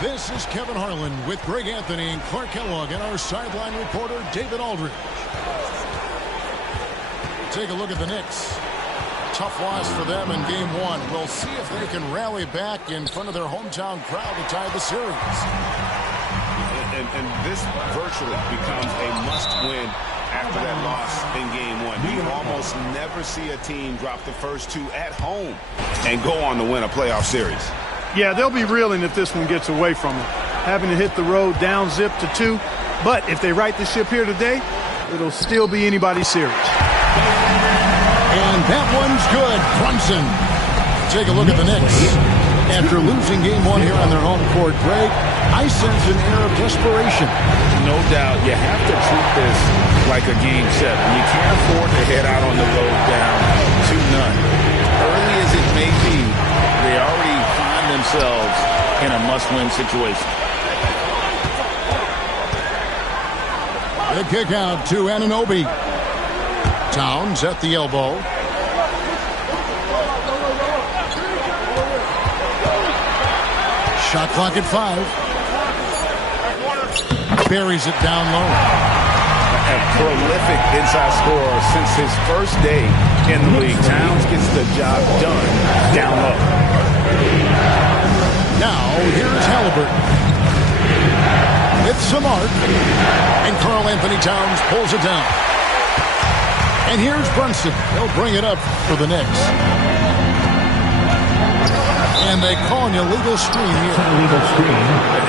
This is Kevin Harlan with Greg Anthony and Clark Kellogg and our sideline reporter, David Aldridge. Take a look at the Knicks. Tough loss for them in Game 1. We'll see if they can rally back in front of their hometown crowd to tie the series. And this virtually becomes a must-win after that loss in Game 1. You almost never see a team drop the first two at home and go on to win a playoff series. Yeah, they'll be reeling if this one gets away from them, having to hit the road down zip to 2. But if they right the ship here today, it'll still be anybody's series. And that one's good. Brunson. Take a look at the Knicks. After losing Game 1 here on their home court, Greg, I sense an air of desperation. No doubt. You have to treat this like a Game 7. You can't afford to head out on the road down 2-0. Early as it may be, they already find themselves in a must-win situation. The kick out to Anunoby. Towns at the elbow. Shot clock at 5. Buries it down low. A prolific inside scorer since his first day in the league. Towns gets the job done down low. Now, here's Halliburton. It's Samart. And Karl Anthony Towns pulls it down. And here's Brunson. They'll bring it up for the Knicks. And they call an illegal screen here. Illegal screen.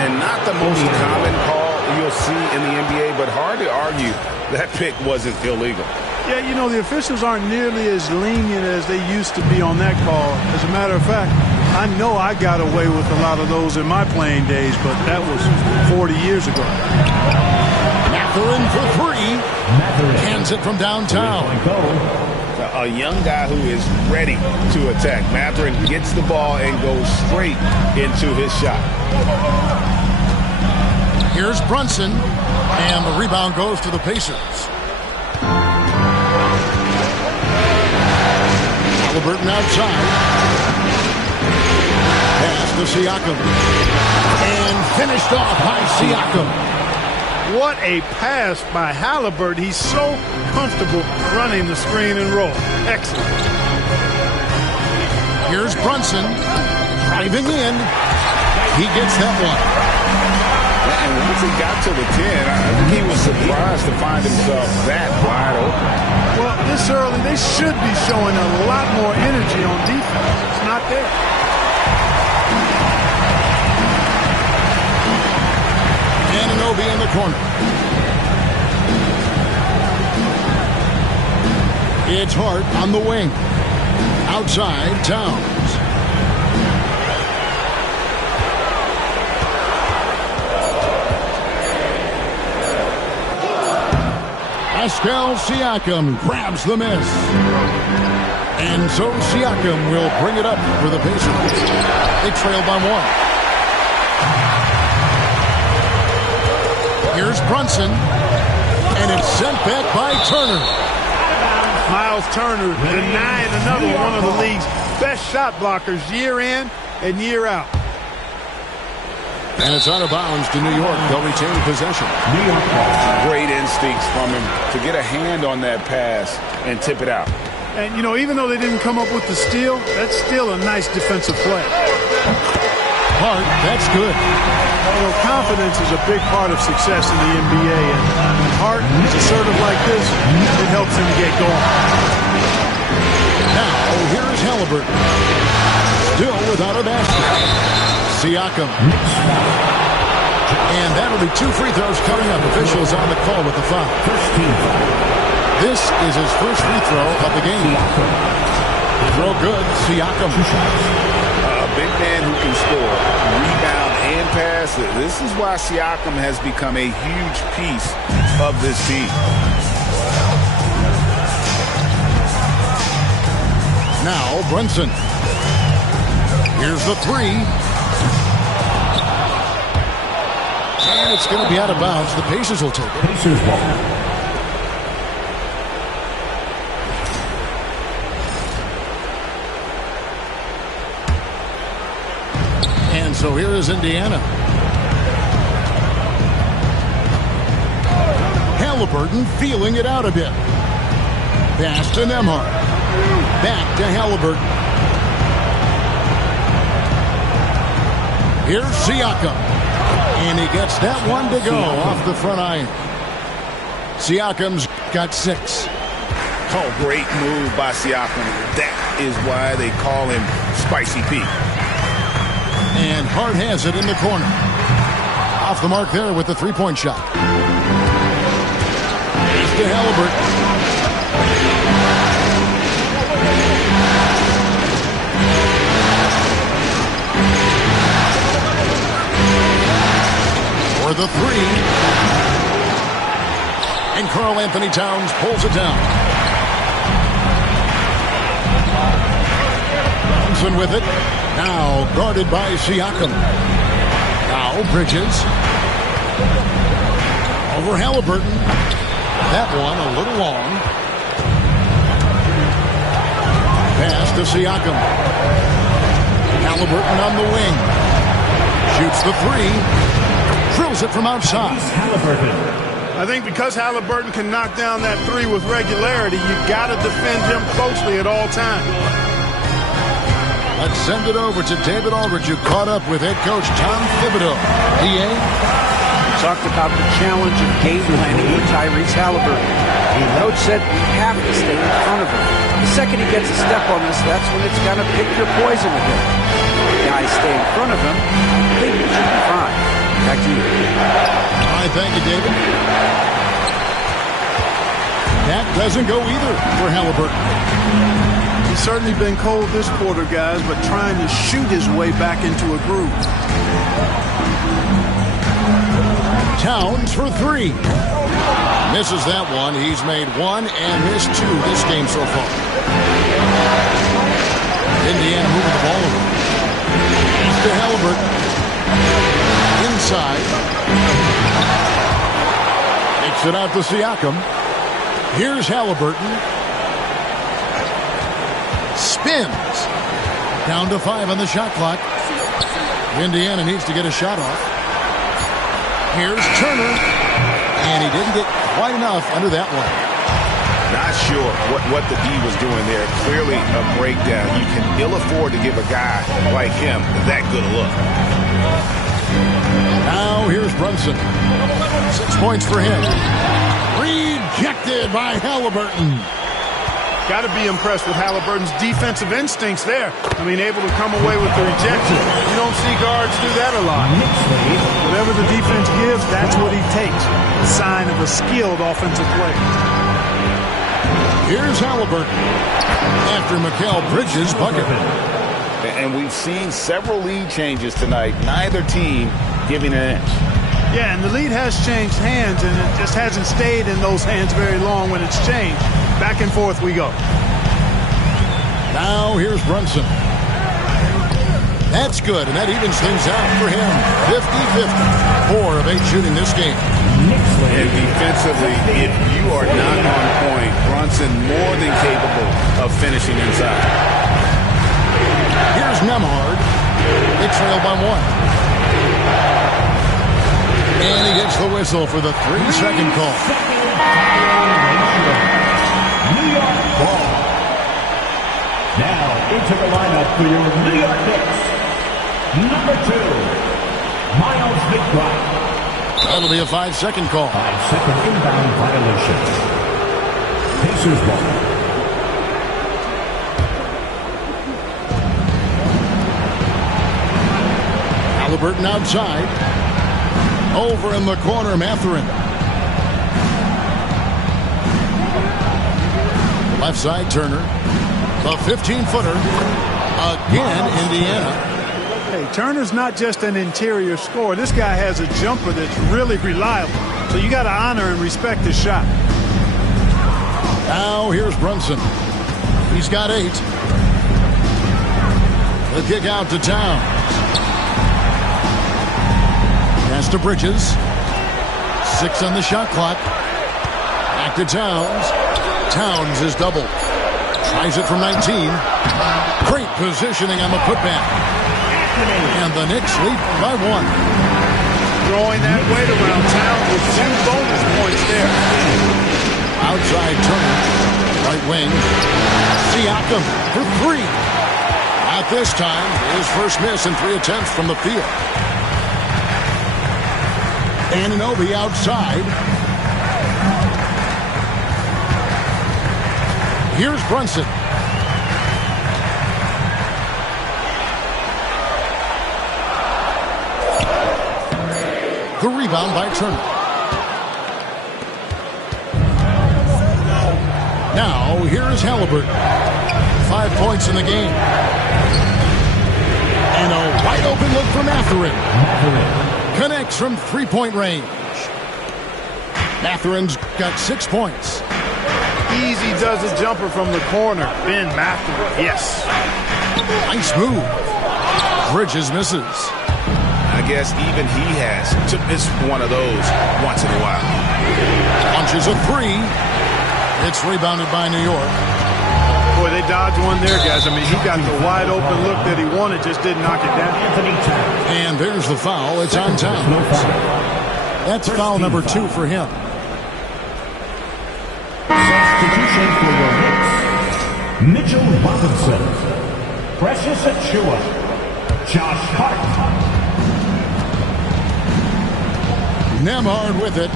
And not the most common call you'll see in the NBA, but hard to argue that pick wasn't illegal. Yeah, you know, the officials aren't nearly as lenient as they used to be on that call. As a matter of fact, I know I got away with a lot of those in my playing days, but that was 40 years ago. Mathurin for 3. Hands it from downtown. A young guy who is ready to attack. Mathurin gets the ball and goes straight into his shot. Here's Brunson, and the rebound goes to the Pacers. Halliburton outside. Pass to Siakam. And finished off by Siakam. What a pass by Halliburton. He's so comfortable running the screen and roll. Excellent. Here's Brunson driving in. He gets that one. And once he got to the 10, I think he was surprised to find himself that wide open. Well, this early, they should be showing a lot more energy on defense. It's not there. Anunoby in the corner. It's Hart on the wing. Outside, Towns. Pascal Siakam grabs the miss. And so Siakam will bring it up for the Pacers. They trail by 1. Here's Brunson, and it's sent back by Turner. Miles Turner denying another one of the league's best shot blockers year in and year out. And it's out of bounds to New York. They'll retain possession. New York. Great instincts from him to get a hand on that pass and tip it out. And, you know, even though they didn't come up with the steal, that's still a nice defensive play. Hart, that's good. Well, confidence is a big part of success in the NBA, and when Hart is assertive like this, it helps him get going. Now, here's Halliburton. Still without a basket. Siakam. And that'll be 2 free throws coming up. Officials on the call with the foul. This is his first free throw of the game. Throw good, Siakam. A big man who can score, rebound, and pass. This is why Siakam has become a huge piece of this team. Now, Brunson. Here's the 3. And it's going to be out of bounds. The Pacers will take it. Pacers ball. And so here is Indiana. Halliburton feeling it out a bit. Pass to Nembhard. Back to Halliburton. Here's Siakam. And he gets that one to go off the front iron. Siakam's got 6. Oh, great move by Siakam. That is why they call him Spicy Pete. And Hart has it in the corner. Off the mark there with the three-point shot. To Halliburton. For the 3. And Karl Anthony Towns pulls it down. Thompson with it. Now guarded by Siakam. Now Bridges. Over Halliburton. That one a little long. Pass to Siakam. Halliburton on the wing. Shoots the 3. Drills it from outside. I think because Halliburton can knock down that 3 with regularity, you got to defend him closely at all times. Let's send it over to David Aldridge, who caught up with head coach Tom Thibodeau. DA? Talked about the challenge of game planning with Tyrese Halliburton. The coach said we have to stay in front of him. The second he gets a step on this, that's when it's going to pick your poison with him. Guys stay in front of him, I think it should be fine. Back to you. All right, thank you, David. That doesn't go either for Halliburton. He's certainly been cold this quarter, guys, but trying to shoot his way back into a groove. Towns for 3. Misses that one. He's made 1 and missed 2 this game so far. Indiana moving the ball over. To Halliburton. Inside. Takes it out to Siakam. Here's Halliburton. Spins. Down to 5 on the shot clock. Indiana needs to get a shot off. Here's Turner. And he didn't get quite enough under that one. Not sure what the D was doing there. Clearly a breakdown. You can ill afford to give a guy like him that good a look. Now here's Brunson. 6 points for him. Rejected by Halliburton. Got to be impressed with Halliburton's defensive instincts there. I mean, able to come away with the rejection. You don't see guards do that a lot. Whatever the defense gives, that's what he takes. A sign of a skilled offensive player. Here's Halliburton after Mikal Bridges' bucket. And we've seen several lead changes tonight. Neither team giving an inch. Yeah, and the lead has changed hands, and it just hasn't stayed in those hands very long when it's changed. Back and forth we go. Now here's Brunson. That's good, and that evens things out for him. 50-50. 4 of 8 shooting this game. And defensively, if you are not on point, Brunson more than capable of finishing inside. Here's Nembhard. They trail by 1. And he gets the whistle for the 3-second call. New York ball. Now into the lineup for your New York Knicks. Number 2, Miles McBride. That'll be a 5-second call. 5-second inbound violation. Pacers ball. Halliburton outside. Over in the corner, Mathurin. Left side, Turner. The 15-footer. Again, Indiana. Hey, Turner's not just an interior scorer. This guy has a jumper that's really reliable. So you got to honor and respect his shot. Now here's Brunson. He's got 8. The kick out to Towns. Pass to Bridges. 6 on the shot clock. Back to Towns. Towns is doubled. Tries it from 19. Great positioning on the putback. And the Knicks lead by 1. throwing that weight around town with 2 bonus points there. Outside Turner, right wing. Siakam for 3. Not this time. His first miss in 3 attempts from the field. Anunoby outside. Here's Brunson. The rebound by Turner. Now, here's Halliburton. 5 points in the game. And a wide open look from Mathurin. Connects from 3-point range. Mathurin's got 6 points. Easy does a jumper from the corner. Ben Mathurin, yes. Nice move. Bridges misses. I guess even he has to miss one of those once in a while. Launches a 3. It's rebounded by New York. Boy, they dodged one there, guys. I mean, he got the wide open look that he wanted, just didn't knock it down. And there's the foul. It's on Towns. That's foul number 2 for him. Substitution for your Knicks. Mitchell Robinson. Precious Achua. Josh Hart. Nembhard with it.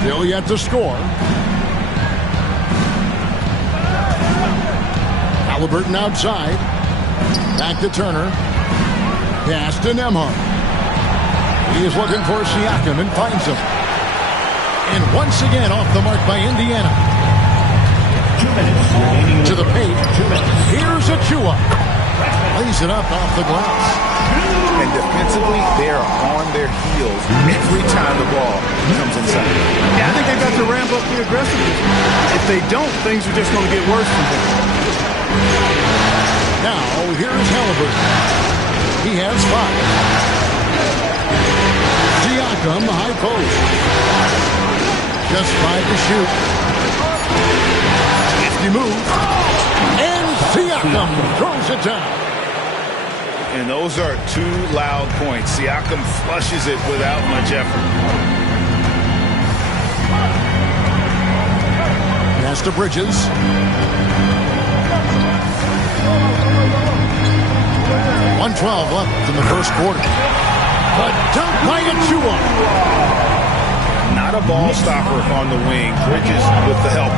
Still yet to score. Halliburton outside. Back to Turner. Pass to Nembhard. He is looking for Siakam and finds him. And once again off the mark by Indiana. 2 minutes. To the paint. 2 minutes. Here's Achua. Lays it up off the glass. And defensively, they are on their heels every time the ball comes inside. Yeah, I think they've got to ramp up the aggressiveness. If they don't, things are just going to get worse from here. Now, here's Halliburton. He has 5. Siakam, high post. Just 5 to shoot. Nifty move. And Siakam throws it down. And those are 2 loud points. Siakam flushes it without much effort. Pass to Bridges. .112 left in the first quarter. But dunk by Achua. Not a ball stopper on the wing. Bridges with the help.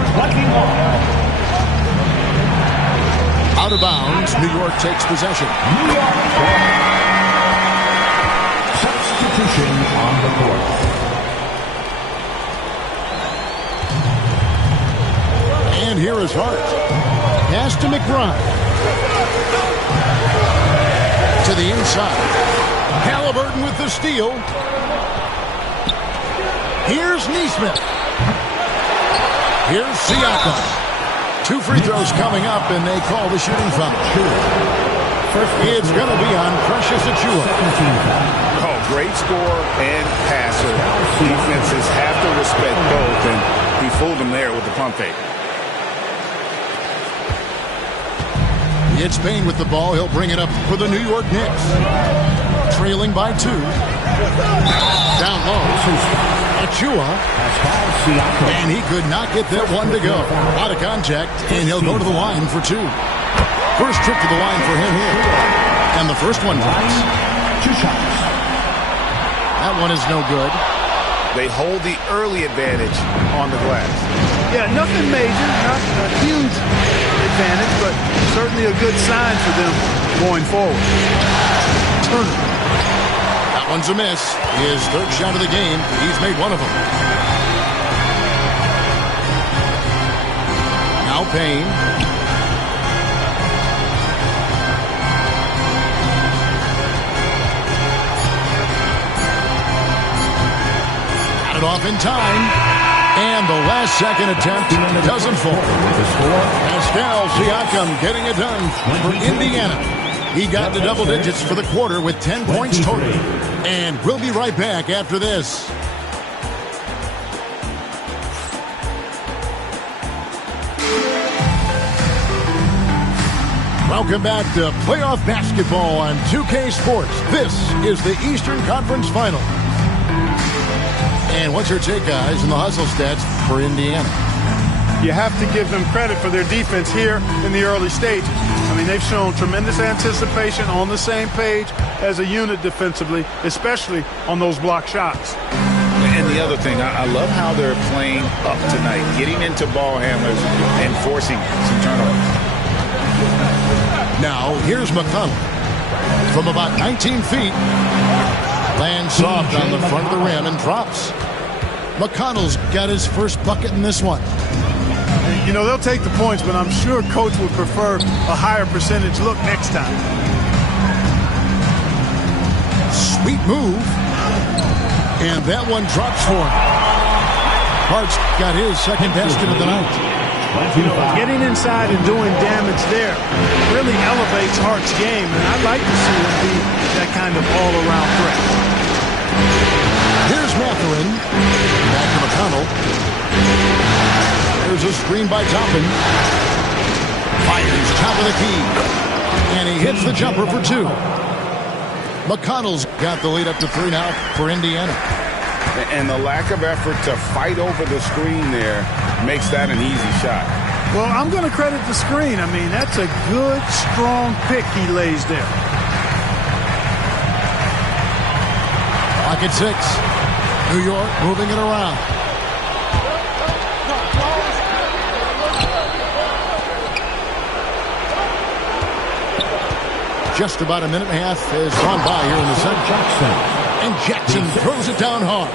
Out of bounds. New York takes possession. New York. Substitution on the court. And here is Hart. Pass to McBride. To the inside. Halliburton with the steal. Here's Nesmith. Here's Siakam. 2 free throws coming up, and they call the shooting foul. It's going to be on Precious Achua. Oh, great score and passer. Defenses have to respect both, and he fooled them there with the pump fake. It's Payne with the ball. He'll bring it up for the New York Knicks. Trailing by 2. Down low. Achua. And he could not get that one to go. Out of contact, and he'll go to the line for 2. First trip to the line for him here. And the first one drops. 2 shots. That one is no good. They hold the early advantage on the glass. Yeah, nothing major, not a huge advantage, but certainly a good sign for them going forward. Turner. That one's a miss. His 3rd shot of the game. He's made one of them. Now Payne. Got it off in time. And the last second attempt doesn't fall. Pascal Siakam getting it done for Indiana. He got to double digits for the quarter with 10 points total. And we'll be right back after this. Welcome back to playoff basketball on 2K Sports. This is the Eastern Conference Final. And what's your take, guys, in the hustle stats for Indiana? You have to give them credit for their defense here in the early stages. I mean, they've shown tremendous anticipation, on the same page as a unit defensively, especially on those block shots. And the other thing, I love how they're playing up tonight, getting into ball handlers and forcing some turnovers. Now, here's McConnell. From about 19 feet, lands soft on the front of the rim and drops. McConnell's got his first bucket in this one. You know, they'll take the points, but I'm sure Coach would prefer a higher percentage look next time. Sweet move. And that one drops for him. Hart's got his second basket of the night. You know, getting inside and doing damage there really elevates Hart's game, and I'd like to see him be that kind of all-around threat. Here's Matherin. Back to McConnell. There's a screen by Toppin. Fires top of the key. And he hits the jumper for two. McConnell's got the lead up to 3 now for Indiana. And the lack of effort to fight over the screen there makes that an easy shot. Well, I'm going to credit the screen. I mean, that's a good, strong pick he lays there. Pocket 6. New York moving it around. Just about a minute and a half has gone by here in the second. And Jackson throws it down hard.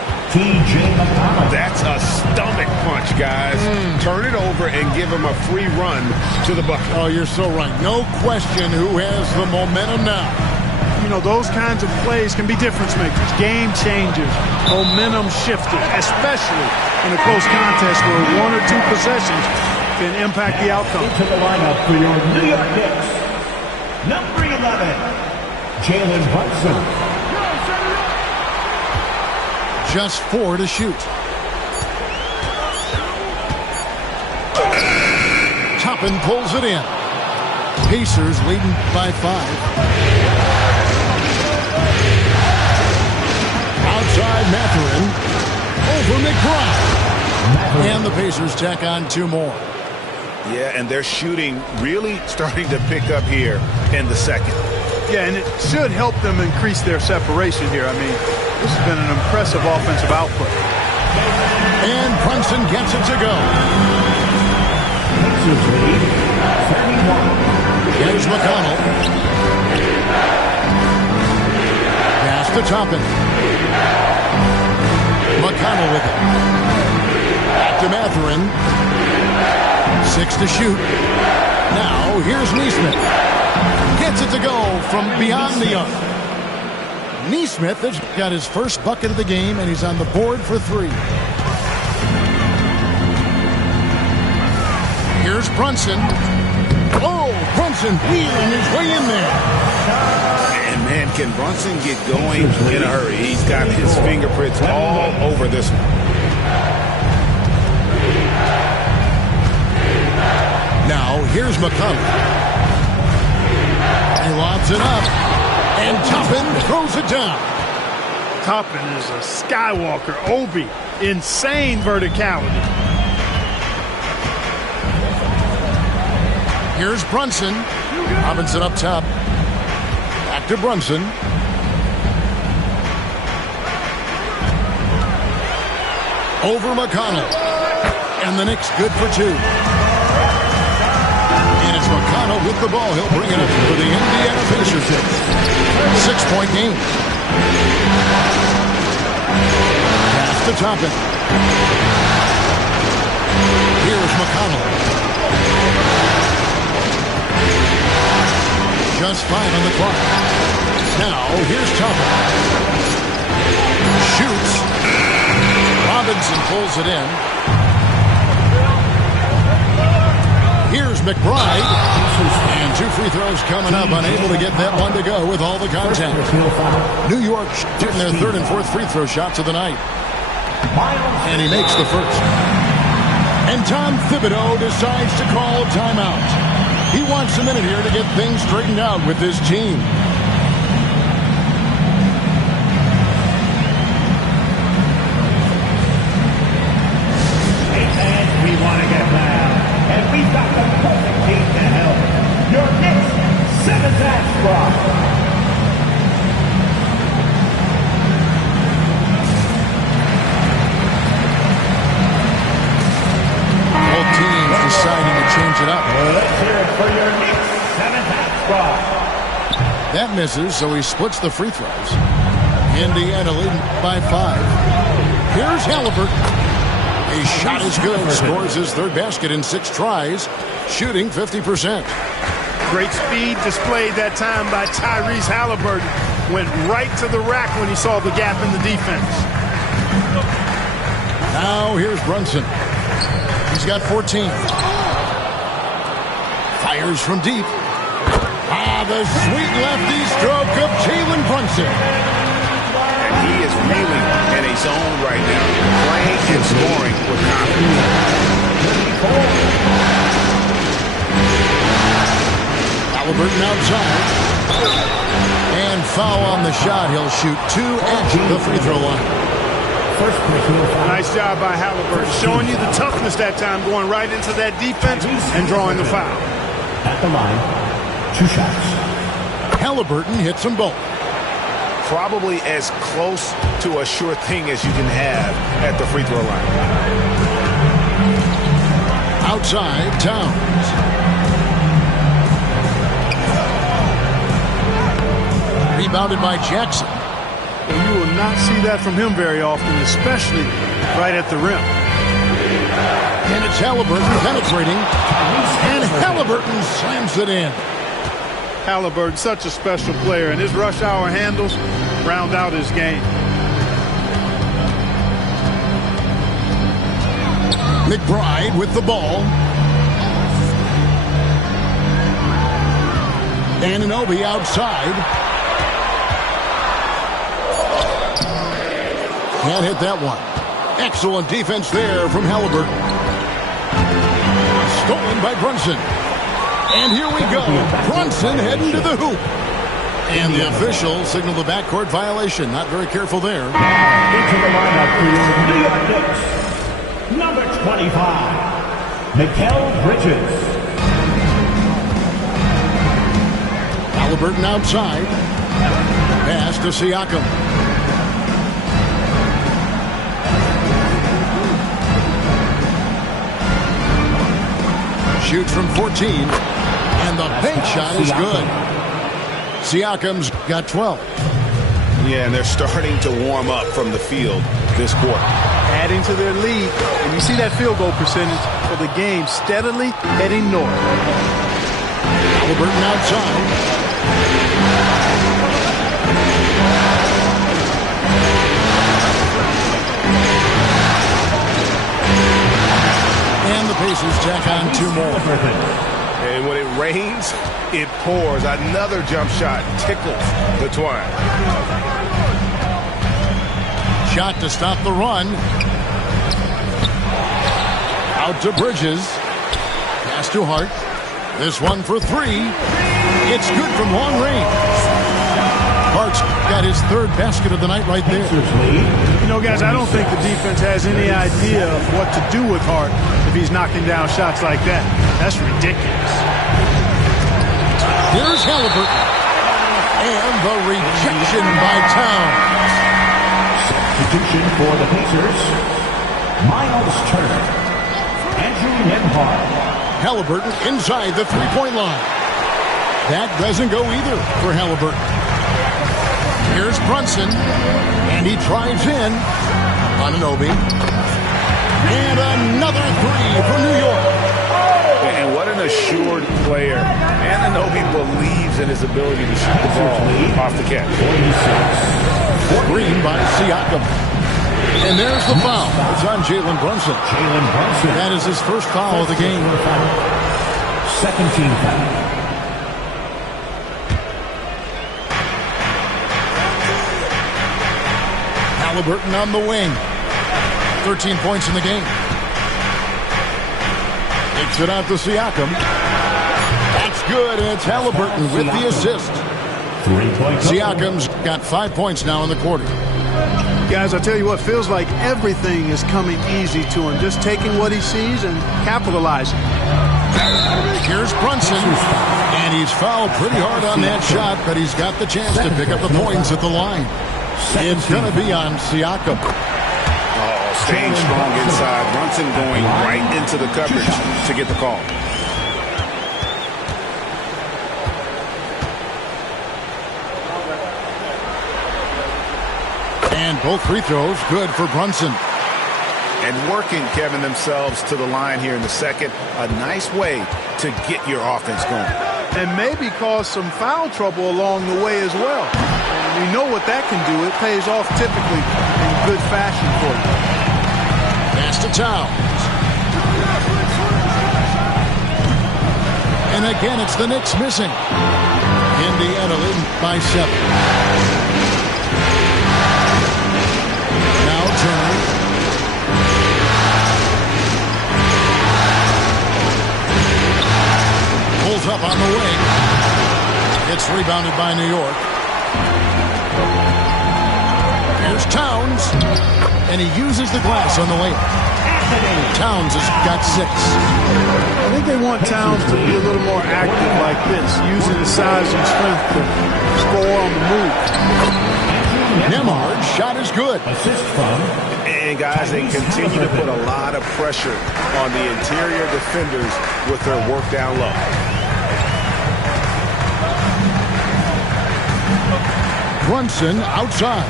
That's a stomach punch, guys. Turn it over and give him a free run to the bucket. Oh, you're so right. No question who has the momentum now. You know, those kinds of plays can be difference makers, game changers, momentum shifters, especially in a close contest where 1 or 2 possessions can impact the outcome. Into the lineup for your New York Knicks, number 11, Jalen Brunson. Just 4 to shoot. Toppin pulls it in. Pacers leading by 5. Outside Matherin. Over McBride. And the Pacers tack on 2 more. Yeah, and their shooting really starting to pick up here in the second. Yeah, and it should help them increase their separation here. I mean, this has been an impressive offensive output. And Brunson gets it to go. Here's McConnell. Pass to Toppin. McConnell with it. Back to Matherin. 6 to shoot. Now, here's Neesmith. Gets it to go from beyond the arc. Neesmith has got his first bucket of the game, and he's on the board for 3. Here's Brunson. Oh, Brunson wheeling his way in there. And, man, can Brunson get going in a hurry? He's got his fingerprints all over this one. Now, here's McConnell. He lobs it up, and Toppin throws it down. Toppin is a Skywalker, Obi, insane verticality. Here's Brunson. Robinson up top. Back to Brunson. Over McConnell. And the Knicks good for 2. And it's McConnell with the ball. He'll bring it up for the Indiana Pacers. 6-point game. Pass to Toppin. Here's McConnell. Just 5 on the clock. Now, here's Toppin. Shoots. Robinson pulls it in. Here's McBride. And 2 free throws coming up. Unable to get that one to go with all the contact. New York shooting their 3rd and 4th free throw shots of the night. And he makes the first. And Tom Thibodeau decides to call timeout. He wants a minute here to get things straightened out with this team. misses, so he splits the free throws. Indiana leading by 5. Here's Halliburton. A shot is good. Scores his third basket in 6 tries, shooting 50%. Great speed displayed that time by Tyrese Halliburton. Went right to the rack when he saw the gap in the defense. Now here's Brunson. He's got 14. Fires from deep. The sweet lefty stroke of Jalen Brunson. And he is really in a zone right now, playing and scoring with confidence. Halliburton outside. And foul on the shot. He'll shoot 2 at the free throw line. Nice job by Halliburton, showing you the toughness that time, going right into that defense and drawing the foul. At the line, 2 shots. Halliburton hits them both. Probably as close to a sure thing as you can have at the free throw line. Outside, Towns. Rebounded by Jackson. You will not see that from him very often, especially right at the rim. And it's Halliburton penetrating. And Halliburton slams it in. Halliburton, such a special player, and his rush hour handles round out his game. McBride with the ball. Anunoby outside. Can't hit that one. Excellent defense there from Halliburton. Stolen by Brunson. And here we go. Brunson heading to the hoop. And the official signaled the backcourt violation. Not very careful there. Into the lineup for your New York Knicks, number 25, Mikal Bridges. Halliburton outside. Pass to Siakam. Shoots from 14. And the bank shot is good. Siakam's got 12. Yeah, and they're starting to warm up from the field this quarter. Adding to their lead, and you see that field goal percentage for the game steadily heading north. Halliburton outside. And the Pacers tack on 2 more. And when it rains, it pours. Another jump shot tickles the twine. Shot to stop the run. Out to Bridges. Pass to Hart. This one for 3. It's good from long range. Hart's got his 3rd basket of the night right there. You know, guys, I don't think the defense has any idea of what to do with Hart if he's knocking down shots like that. That's ridiculous. Here's Halliburton. And the rejection by Towns. Substitution for the Pacers, Miles Turner, Andrew Nembhard. Halliburton inside the 3-point line. That doesn't go either for Halliburton. Here's Brunson, and he drives in. Anunoby. And another 3 for New York. And what an assured player. Anunoby believes in his ability to shoot the ball off the catch. 46. Green by Siakam. And there's the foul. It's on Jalen Brunson. That is his first foul of the game. Second team foul. Halliburton on the wing. 13 points in the game. Takes it out to Siakam. That's good, and it's Halliburton with the assist. Siakam's got 5 points now in the quarter. Guys, I tell you what, feels like everything is coming easy to him. Just taking what he sees and capitalizing. Here's Brunson. And he's fouled pretty hard on that shot, but he's got the chance to pick up the points at the line. It's going to be on Siakam. Oh, staying strong inside. Brunson going right into the coverage to get the call. And both free throws good for Brunson. And working, Kevin, themselves to the line here in the second. A nice way to get your offense going. And maybe cause some foul trouble along the way as well. And we know what that can do. It pays off typically in good fashion for you. Pass to Towns. And again, it's the Knicks missing. Indiana leading by 7. Now Turner. Pulls up on the wing. It's rebounded by New York. Here's Towns. And he uses the glass on the layup. Towns has got 6. I think they want Towns to be a little more active like this, using his size and strength to score on the move. Nemhard's shot is good. Assist from. And, guys, they continue to put a lot of pressure on the interior defenders with their work down low. Brunson outside.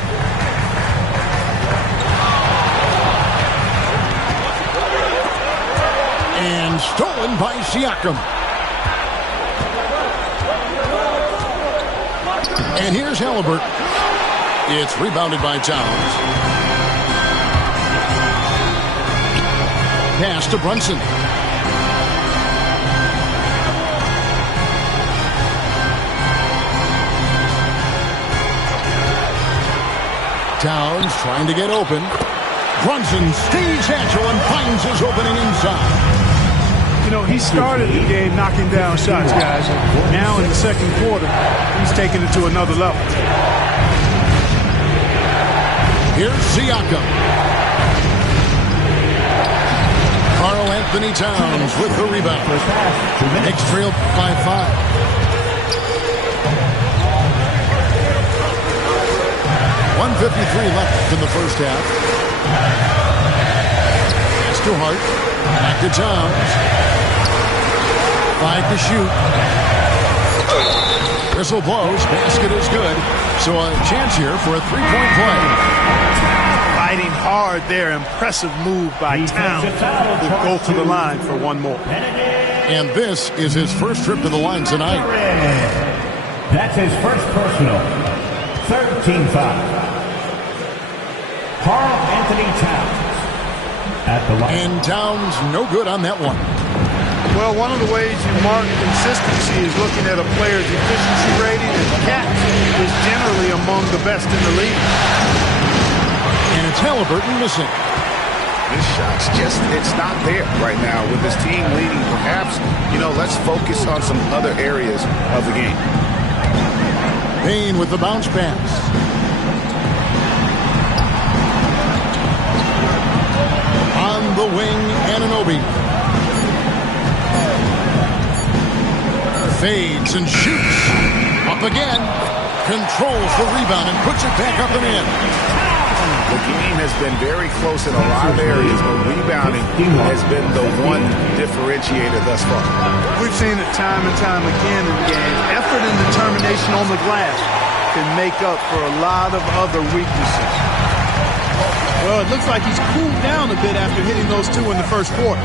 And stolen by Siakam. And here's Halliburton. It's rebounded by Towns. Pass to Brunson. Towns trying to get open. Brunson stays agile and finds his opening inside. You know, he started the game knocking down shots, guys. Now in the second quarter, he's taking it to another level. Here's Siakam. Karl Anthony Towns with the rebound. Knicks trail by 5. .153 left in the first half. Pass to Hart. Back to Towns. 5 to shoot. Whistle blows. Basket is good. So a chance here for a three-point play. Fighting hard there. Impressive move by Towns. We'll go to the line for one more. And this is his first trip to the line tonight. That's his first personal. 13 foul. Karl Anthony Towns at the line. And Towns no good on that one. Well, one of the ways you mark consistency is looking at a player's efficiency rating, and KNICKS is generally among the best in the league. And it's Halliburton missing. This shot's it's not there right now with this team leading. Perhaps, let's focus on some other areas of the game. Payne with the bounce pass. On the wing, Anunoby. Fades and shoots. Up again. Controls the rebound and puts it back up and in. The game has been very close in a lot of areas, but rebounding has been the one differentiator thus far. We've seen it time and time again in games. Effort and determination on the glass can make up for a lot of other weaknesses. Well, it looks like he's cooled down a bit after hitting those 2 in the first quarter.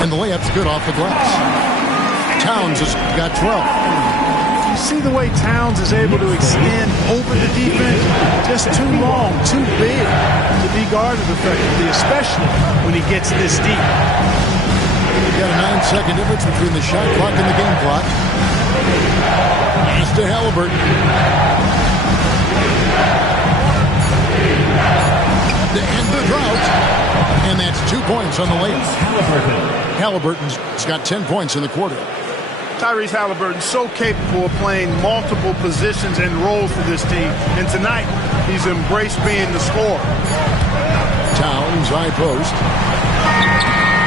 And the layup's good off the glass. Towns has got 12. You see the way Towns is able to extend over the defense? Just too long, too big to be guarded effectively, especially when he gets this deep. You've got a 9-second difference between the shot clock and the game clock. Pass to Halliburton. To end the drought. And that's 2 points on the layup. Halliburton's got 10 points in the quarter. Tyrese Halliburton so capable of playing multiple positions and roles for this team. And tonight, he's embraced being the scorer. Towns, high post.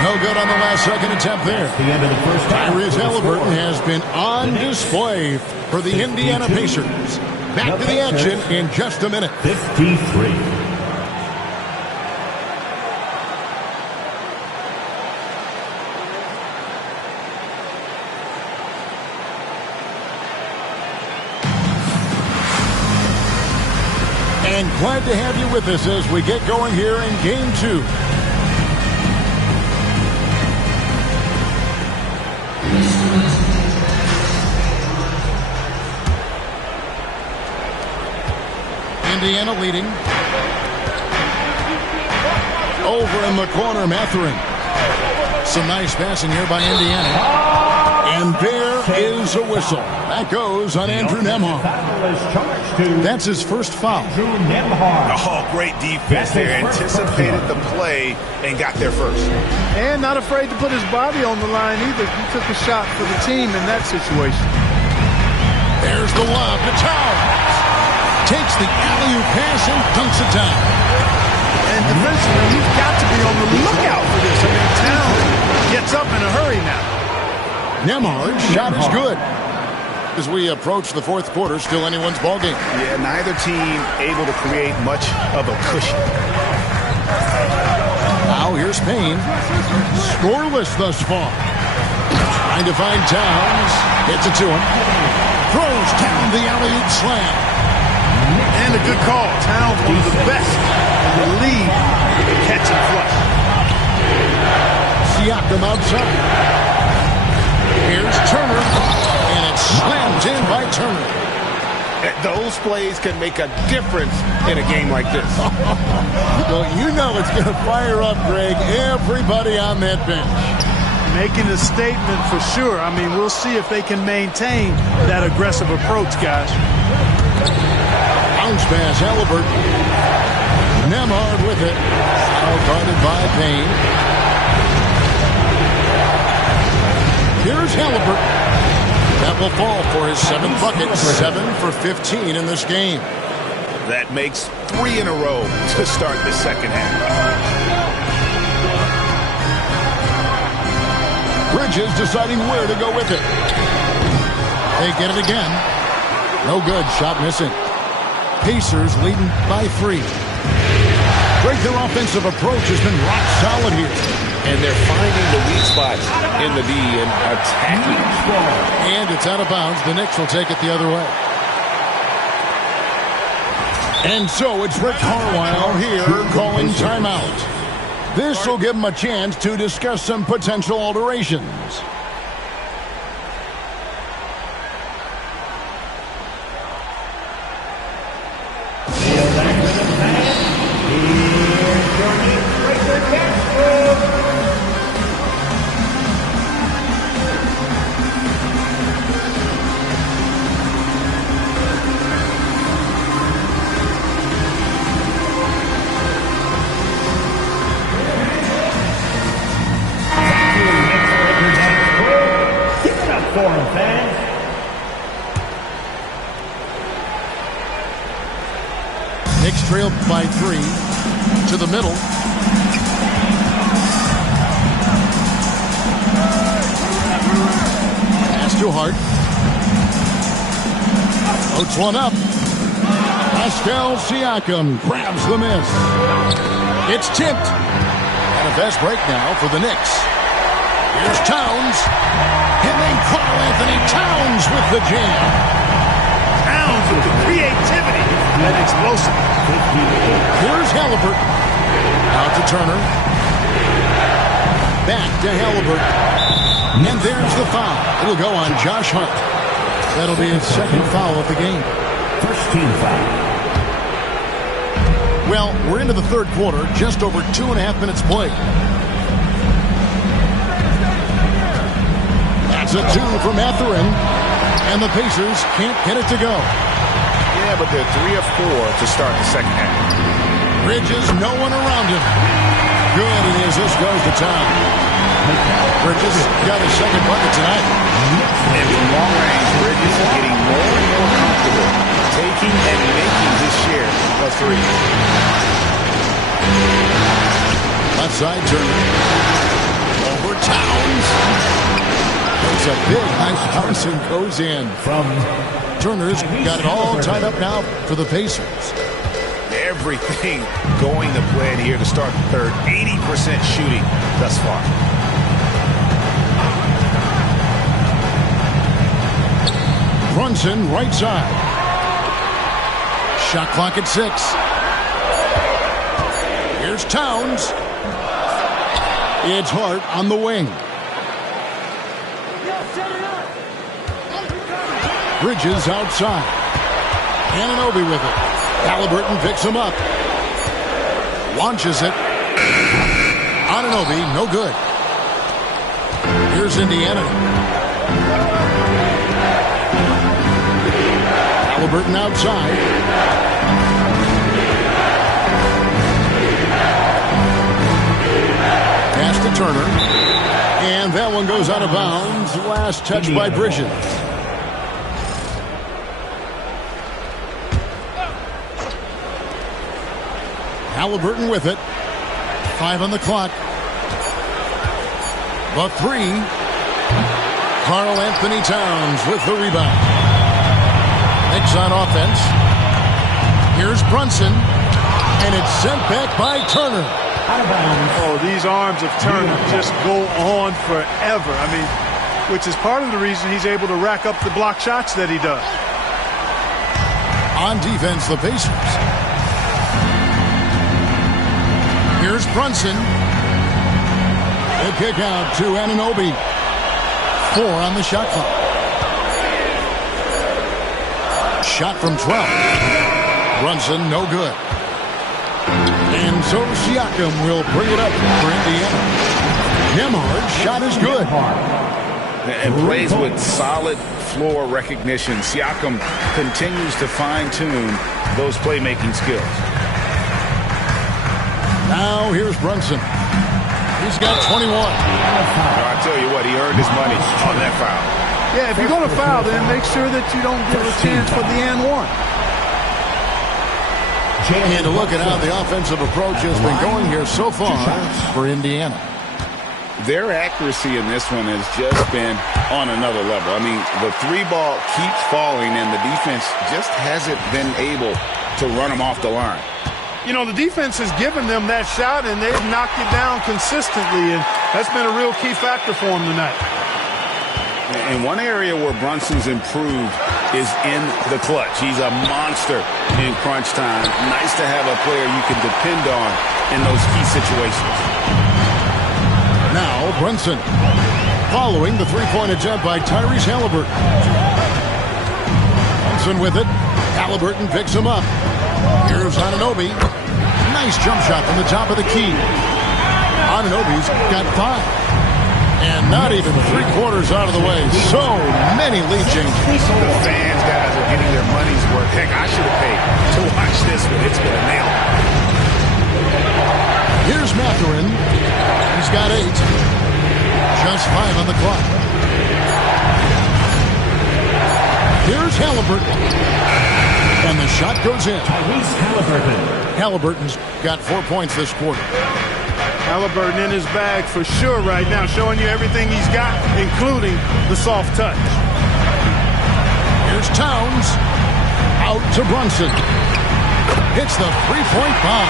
No good on the last second attempt there. The end of the first half. Tyrese Halliburton has been on display for the Indiana Pacers. Back to the action in just a minute. 53. Glad to have you with us as we get going here in Game 2. Indiana leading. Over in the corner, Matherin. Some nice passing here by Indiana. And there is a whistle. That goes on Andrew Nembhard. That's his first foul. Oh, great defense there. Anticipated the play and got there first. And not afraid to put his body on the line either. He took a shot for the team in that situation. There's the lob to Towns. Takes the alley-oop pass and dunks it down. And defensively, he's got to be on the lookout for this. I mean, Towns gets up in a hurry now. Nembhard's shot is good. As we approach the fourth quarter, still anyone's ballgame. Yeah, neither team able to create much of a cushion. Now here's Payne. Scoreless thus far. Trying to find Towns. Gets it to him. Throws down the alley-oop slam. And a good call. Towns, one of the best in the league to catch and flush. Siakam outside. Here's Turner, and it's slammed in by Turner. Those plays can make a difference in a game like this. Well, you know it's going to fire up, Greg, everybody on that bench. Making a statement for sure. I mean, we'll see if they can maintain that aggressive approach, guys. Bounce pass, Halliburton. Nembhard with it. Foul guarded by Payne. Here's Halliburton. That will fall for his 7th bucket. 7 for 15 in this game. That makes 3 in a row to start the second half. Bridges deciding where to go with it. They get it again. No good. Shot missing. Pacers leading by 3. Greg, their offensive approach has been rock solid here. And they're finding the weak spots in the D and attacking. And it's out of bounds. The Knicks will take it the other way. And so it's Rick Harwile here calling timeout. This will give him a chance to discuss some potential alterations. Knicks trailed by 3 to the middle. Pass to Hart. Floats one up. Pascal Siakam grabs the miss. It's tipped. And a fast break now for the Knicks. Here's Towns. And then Karl-Anthony Towns with the jam. Towns with the creativity and explosive. Here's Halliburton. Out to Turner. Back to Halliburton. And there's the foul. It'll go on Josh Hart. That'll be his 2nd foul of the game. First team foul. Well, we're into the 3rd quarter. Just over 2.5 minutes played. That's a 2 from Matherin. And the Pacers can't get it to go. Yeah, but they're 3 of 4 to start the second half. Bridges, no one around him. Good, and as this goes to town. Bridges got his 2nd bucket tonight. And from long range, Bridges is getting more and more comfortable taking and making his share of threes. Left side, Turner. Over Towns. It's a big nice bounce and goes in. From Turner's got it all tied up now for the Pacers. Everything going to plan here to start the third. 80% shooting thus far. Brunson, right side. Shot clock at 6. Here's Towns. It's Hart on the wing. Bridges outside. Anunoby with it. Halliburton picks him up. Launches it. Anunoby, no good. Here's Indiana. Halliburton outside. Pass to Turner. And that one goes out of bounds. Last touch by Bridges. Halliburton with it. 5 on the clock. The 3. Karl Anthony Towns with the rebound. Knicks on offense. Here's Brunson. And it's sent back by Turner. Oh, these arms of Turner just go on forever. I mean, which is part of the reason he's able to rack up the block shots that he does. On defense, the Pacers. Here's Brunson. The kick out to Anunoby. 4 on the shot clock. Shot from 12. Brunson, no good. And so Siakam will bring it up for Indiana. Nembhard's shot is good. And plays with solid floor recognition. Siakam continues to fine-tune those playmaking skills. Now here's Brunson. He's got 21. I tell you what, he earned his money on that foul. Yeah, if you're going to foul, then make sure that you don't give a chance for the and one. And to look at how the offensive approach has been going here so far for Indiana. Their accuracy in this one has just been on another level. I mean, the 3-ball keeps falling, and the defense just hasn't been able to run them off the line. You know, the defense has given them that shot, and they've knocked it down consistently, and that's been a real key factor for them tonight. And one area where Brunson's improved is in the clutch. He's a monster in crunch time. Nice to have a player you can depend on in those key situations. Now Brunson following the 3-point attempt by Tyrese Halliburton. Brunson with it. Halliburton picks him up. Here's Anunoby. Nice jump shot from the top of the key. Anunoby's got 5. And not even 3/4 out of the way. So many lead changes. The fans, guys, are getting their money's worth. Heck, I should have paid to watch this one. It's been a nail. Here's Mathurin. He's got 8. Just 5 on the clock. Here's Halliburton. And the shot goes in. Halliburton's got 4 points this quarter. Halliburton in his bag for sure right now, showing you everything he's got, including the soft touch. Here's Towns. Out to Brunson. Hits the 3-point bomb.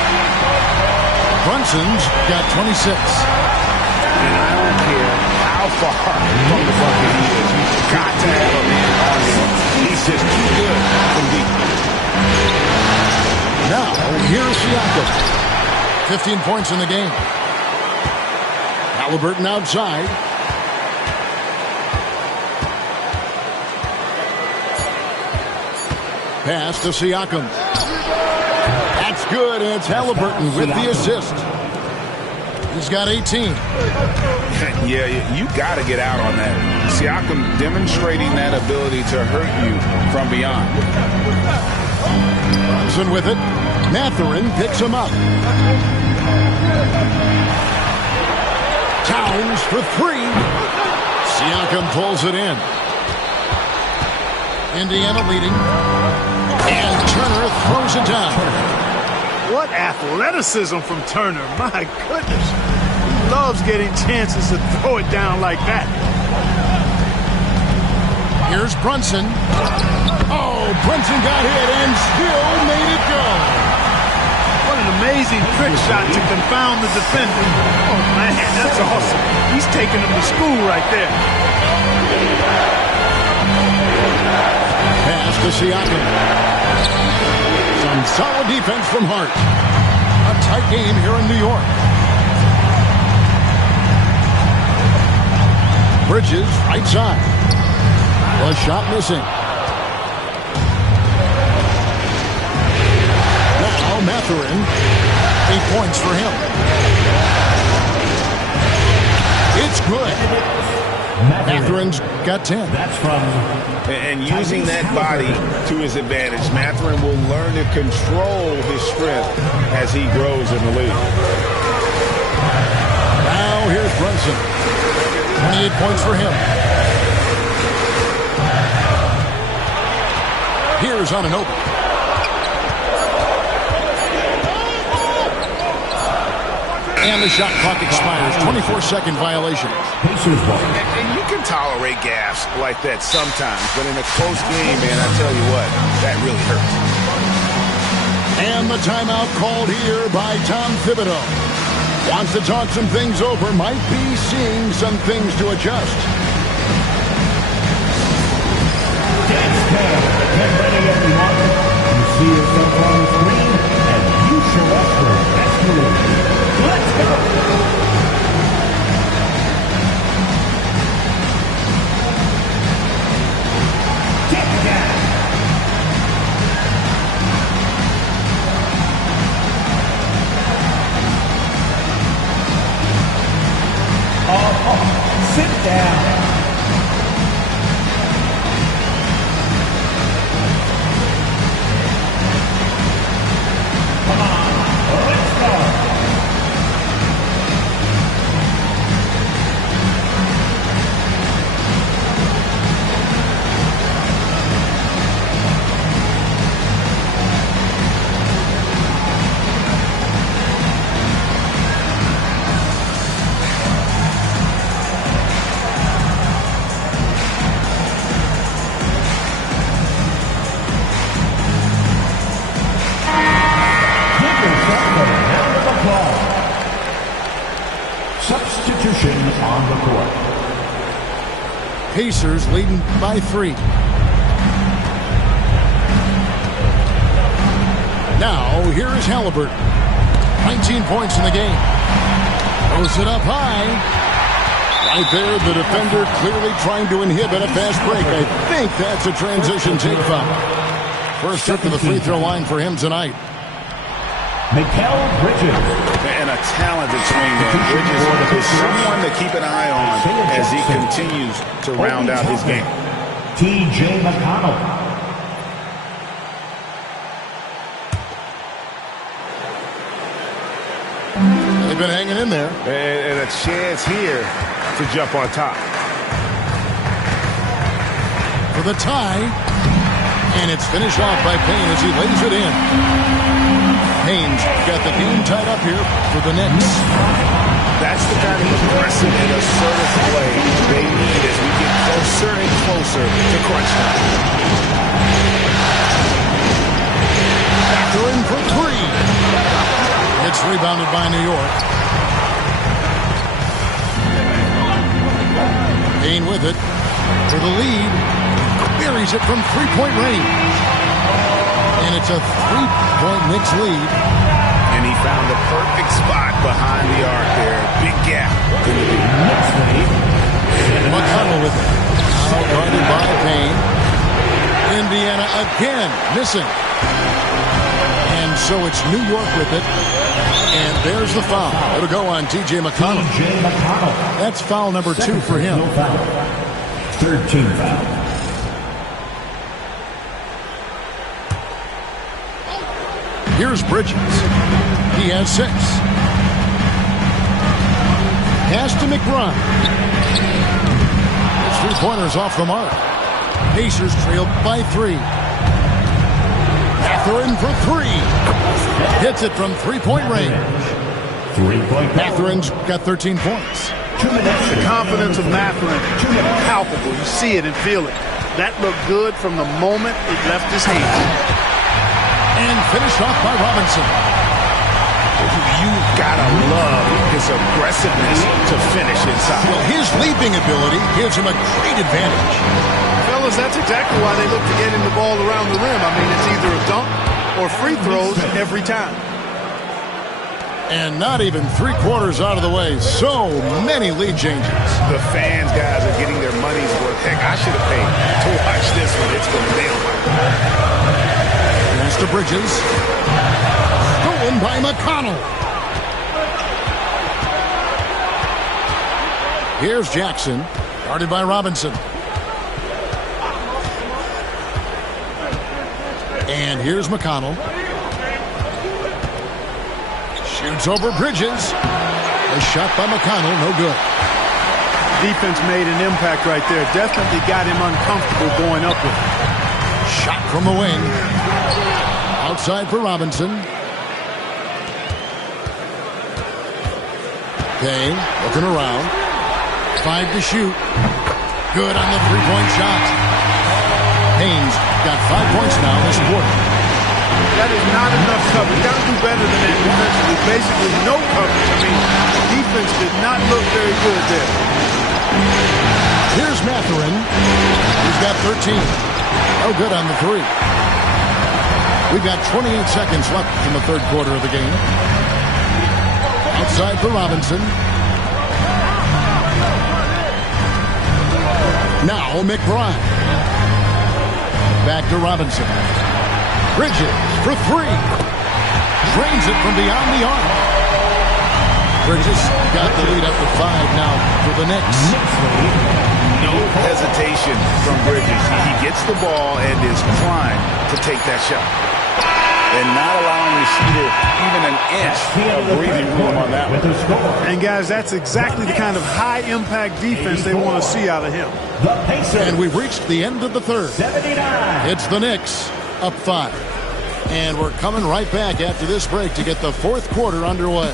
Brunson's got 26. And I don't care how far from the bucket he is. You've got to have a man on him. He's just too good from deep. Now, here's Siakam. 15 points in the game. Halliburton outside. Pass to Siakam. That's good. It's Halliburton with the assist. He's got 18. Yeah, you got to get out on that. Siakam demonstrating that ability to hurt you from beyond. Brunson with it. Mathurin picks him up. Towns for 3. Siakam pulls it in. Indiana leading. And Turner throws it down. What athleticism from Turner. My goodness. He loves getting chances to throw it down like that. Here's Brunson. Oh, Brunson got hit and still made it go. What an amazing trick shot to confound the defender. Oh, man, that's awesome. He's taking him to school right there. Pass to Siakam. Some solid defense from Hart. A tight game here in New York. Bridges, right side. The shot missing. Now Mathurin. 8 points for him. It's good. Mathurin's got 10. That's from... And using that body to his advantage, Mathurin will learn to control his strength as he grows in the league. Now here's Brunson. 28 points for him. Here's Anunoby. And the shot clock expires. 24-second violation. And you can tolerate gaffes like that sometimes, but in a close game, man, I tell you what, that really hurts. And the timeout called here by Tom Thibodeau. Wants to talk some things over. Might be seeing some things to adjust. Get ready, everyone. You see yourself on the screen, and you show up for the best move. Let's go! Get down! Oh, sit down. Come on, let's go. Substitution on the court. Pacers leading by 3. Now, here is Halliburton. 19 points in the game. Throws it up high. Right there, the defender clearly trying to inhibit a fast break. I think that's a transition take foul. First trip to the free throw line for him tonight. Mikal Bridges. And a talented swingman. Bridges is someone to keep an eye on as he continues to round out his game. T.J. McConnell. They've been hanging in there. And a chance here to jump on top. For the tie. And it's finished off by Payne as he lays it in. Payne's got the game tied up here for the Knicks. That's the kind of aggressive and assertive play they need as we get closer and closer to crunch time. Mathurin for 3. It's rebounded by New York. Payne with it for the lead. Buries it from three-point range. And it's a 3-point Knicks lead. And he found the perfect spot behind the arc there. Big gap in the lead. McConnell with it. Now guarded by Payne. Indiana again missing. And so it's New York with it. And there's the foul. It'll go on T.J. McConnell. T.J. McConnell. That's foul number 2 for him. Third team foul. Here's Bridges. He has 6. Pass to McBride. His 3-pointers off the mark. Pacers trailed by 3. Mathurin for 3. Hits it from 3-point range. 3-point. Mathurin's got 13 points. 2 minutes. The confidence of Mathurin, palpable. You see it and feel it. That looked good from the moment it left his hands. And finished off by Robinson. You've got to love his aggressiveness to finish inside. Well, his leaping ability gives him a great advantage. Fellas, that's exactly why they look to get him the ball around the rim. I mean, it's either a dunk or free throws every time. And not even 3/4 out of the way. So many lead changes. The fans, guys, are getting their money's worth. Heck, I should have paid to watch this one. It's been nailed. Pass to Bridges. Stolen by McConnell. Here's Jackson. Guarded by Robinson. And here's McConnell. Shoots over Bridges. A shot by McConnell, no good. Defense made an impact right there. Definitely got him uncomfortable going up with it. Shot from the wing. Outside for Robinson. Kane looking around. 5 to shoot. Good on the three-point shot. Haynes got 5 points now this quarter. That is not enough coverage. Got to do better than that defensively. Basically no coverage. I mean, defense did not look very good there. Here's Mathurin. He's got 13. Oh, good on the three. We've got 28 seconds left in the third quarter of the game. Outside for Robinson. Now McBride. Back to Robinson. Bridges for three. Drains it from beyond the arc. Bridges got the lead up to 5 now for the Knicks. No hesitation from Bridges. He gets the ball and is primed to take that shot. And not allowing the shooter even an inch of breathing room on that one. And guys, that's exactly the kind of high-impact defense they want to see out of him. And we've reached the end of the third. It's the Knicks up 5. And we're coming right back after this break to get the fourth quarter underway.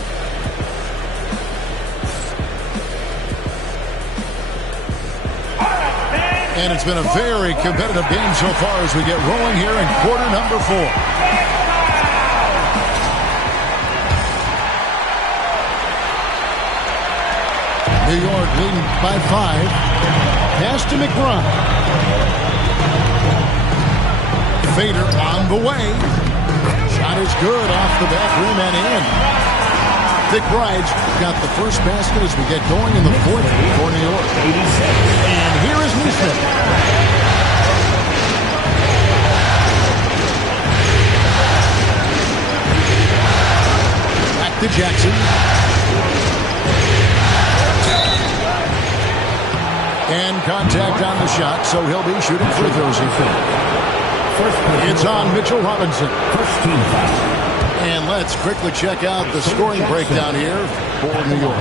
And it's been a very competitive game so far as we get rolling here in quarter number 4. New York leading by 5. Pass to McBride. Fader on the way. Shot is good off the back rim and in. McBride's got the first basket as we get going in the fourth for New York. And here is Neesmith. Back to Jackson. And contact on the shot, so he'll be shooting free throws. It's on Mitchell Robinson. First team foul. And let's quickly check out the scoring breakdown here for New York.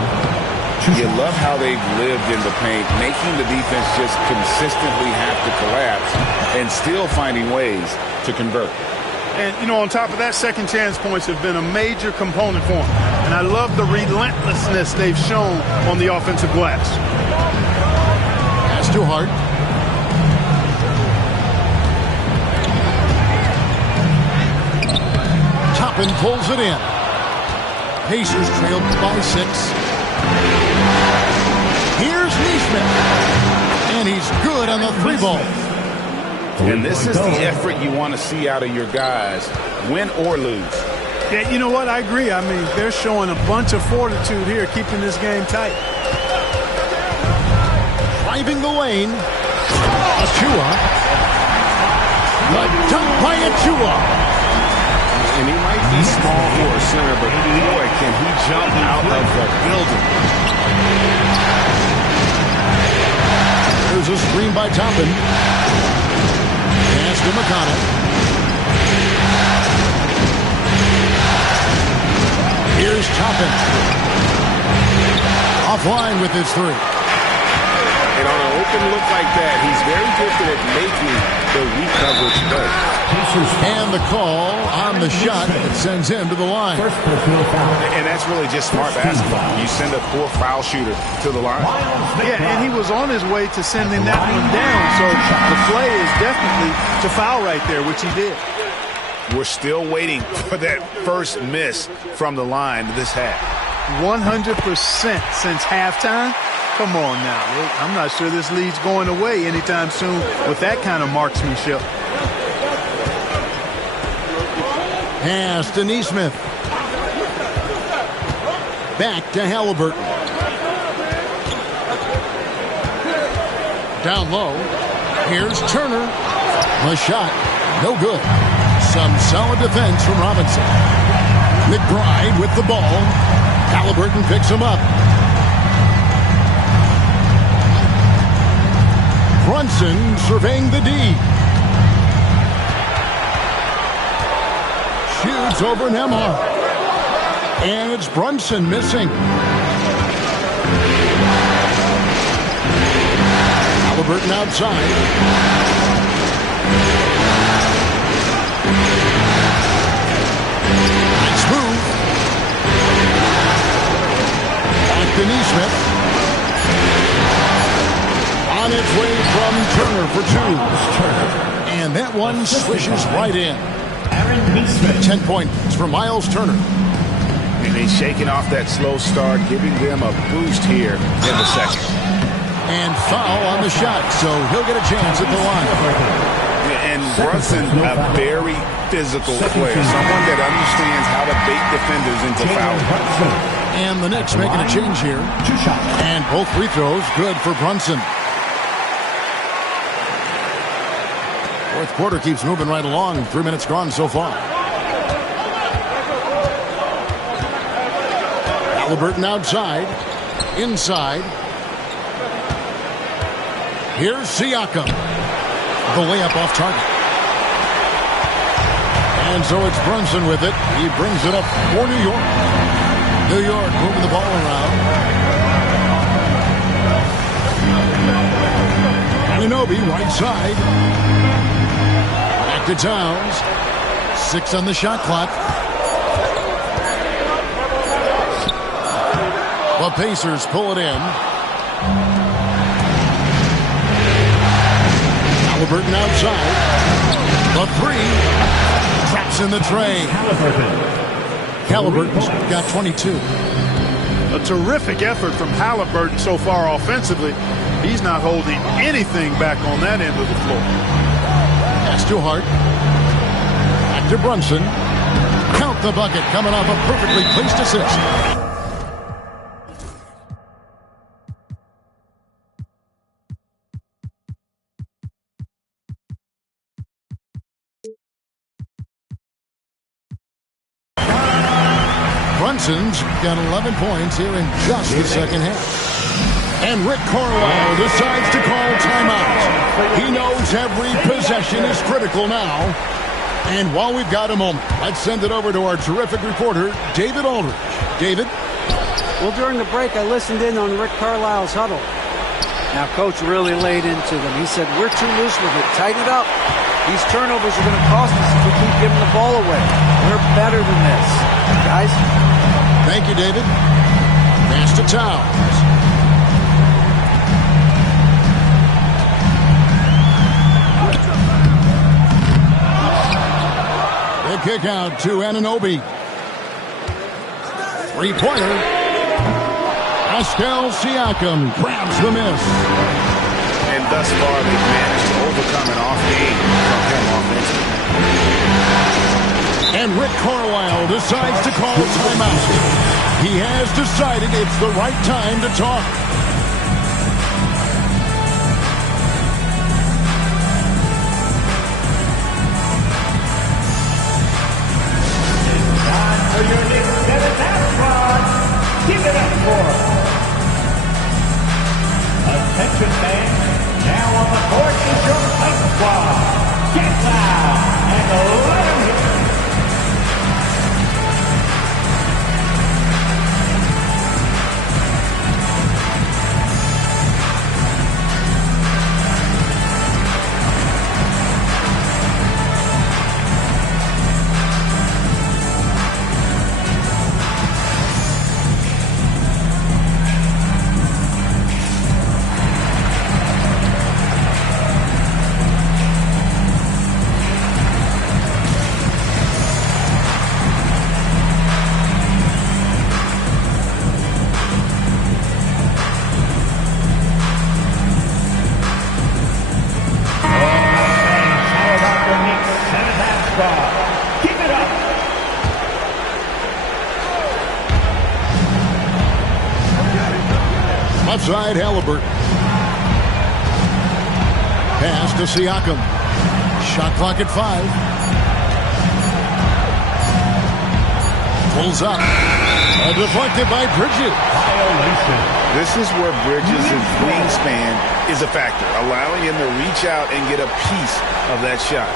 You love how they've lived in the paint, making the defense just consistently have to collapse and still finding ways to convert. And, you know, on top of that, second chance points have been a major component for them. And I love the relentlessness they've shown on the offensive glass. That's too hard. Toppin pulls it in. Pacers trailed by 6. Here's Neesmith. And he's good on the 3 ball. And this is the effort you want to see out of your guys, win or lose. Yeah, you know what? I agree. I mean, they're showing a bunch of fortitude here, keeping this game tight. Driving the lane. Achua. The dunk by Achua. And he might be small for a center, but boy, can he jump out of the building. There's a screen by Toppin. Pass to McConnell. Here's Toppin. Offline with his 3. And on an open look like that, he's very gifted at making the weak coverage play. And the call on the shot that sends him to the line. And that's really just smart basketball. You send a poor foul shooter to the line. Yeah, and he was on his way to sending that one down. So the play is definitely to foul right there, which he did. We're still waiting for that first miss from the line this half. 100% since halftime. Come on now. I'm not sure this lead's going away anytime soon with that kind of marksmanship. Pass to Neesmith. Back to Halliburton. Down low. Here's Turner. The shot. No good. Some solid defense from Robinson. McBride with the ball. Halliburton picks him up. Brunson surveying the D. Shoots over Nembhard. And it's Brunson missing. Halliburton outside. Nice move. Back to Nesmith. On its way from Turner for two. And that one swishes right in. 10 points for Miles Turner. And he's shaking off that slow start, giving them a boost here in the second. And foul on the shot, so he'll get a chance at the line. And Brunson, a very physical player, someone that understands how to bait defenders into fouling. And the Knicks making a change here. And both free throws good for Brunson. Fourth quarter keeps moving right along. 3 minutes gone so far. Halliburton outside. Inside. Here's Siakam. The layup off target. And so it's Brunson with it. He brings it up for New York. New York moving the ball around. Anunoby right side. Back to Towns. 6 on the shot clock. The Pacers pull it in. Halliburton outside. The three. Traps in the tray. Halliburton's got 22. A terrific effort from Halliburton so far offensively. He's not holding anything back on that end of the floor. Pass to Hart. Back to Brunson. Count the bucket coming off a perfectly placed assist. Brunson's got 11 points here in just the second half. And Rick Carlisle decides to call timeout. He knows every possession is critical now. And while we've got a moment, let's send it over to our terrific reporter, David Aldridge. David? Well, during the break, I listened in on Rick Carlisle's huddle. Now, Coach really laid into them. He said, we're too loose with it. Tighten it up. These turnovers are going to cost us if we keep giving the ball away. We're better than this. Guys? Thank you, David. Pass to Towns. The kick out to Anunoby. Three-pointer. Pascal Siakam grabs the miss. And thus far, they've managed to overcome an off game from him offensively. And Rick Carlisle decides to call timeout. He has decided it's the right time to talk. Time for your Knicks seventh squad. Give it up for attention fans. Now on the court is your fight squad. Get loud and let them hit. left side, Halliburton. Pass to Siakam. Shot clock at 5. Pulls up. Deflected by Bridges. This is where Bridges' wingspan is a factor, allowing him to reach out and get a piece of that shot.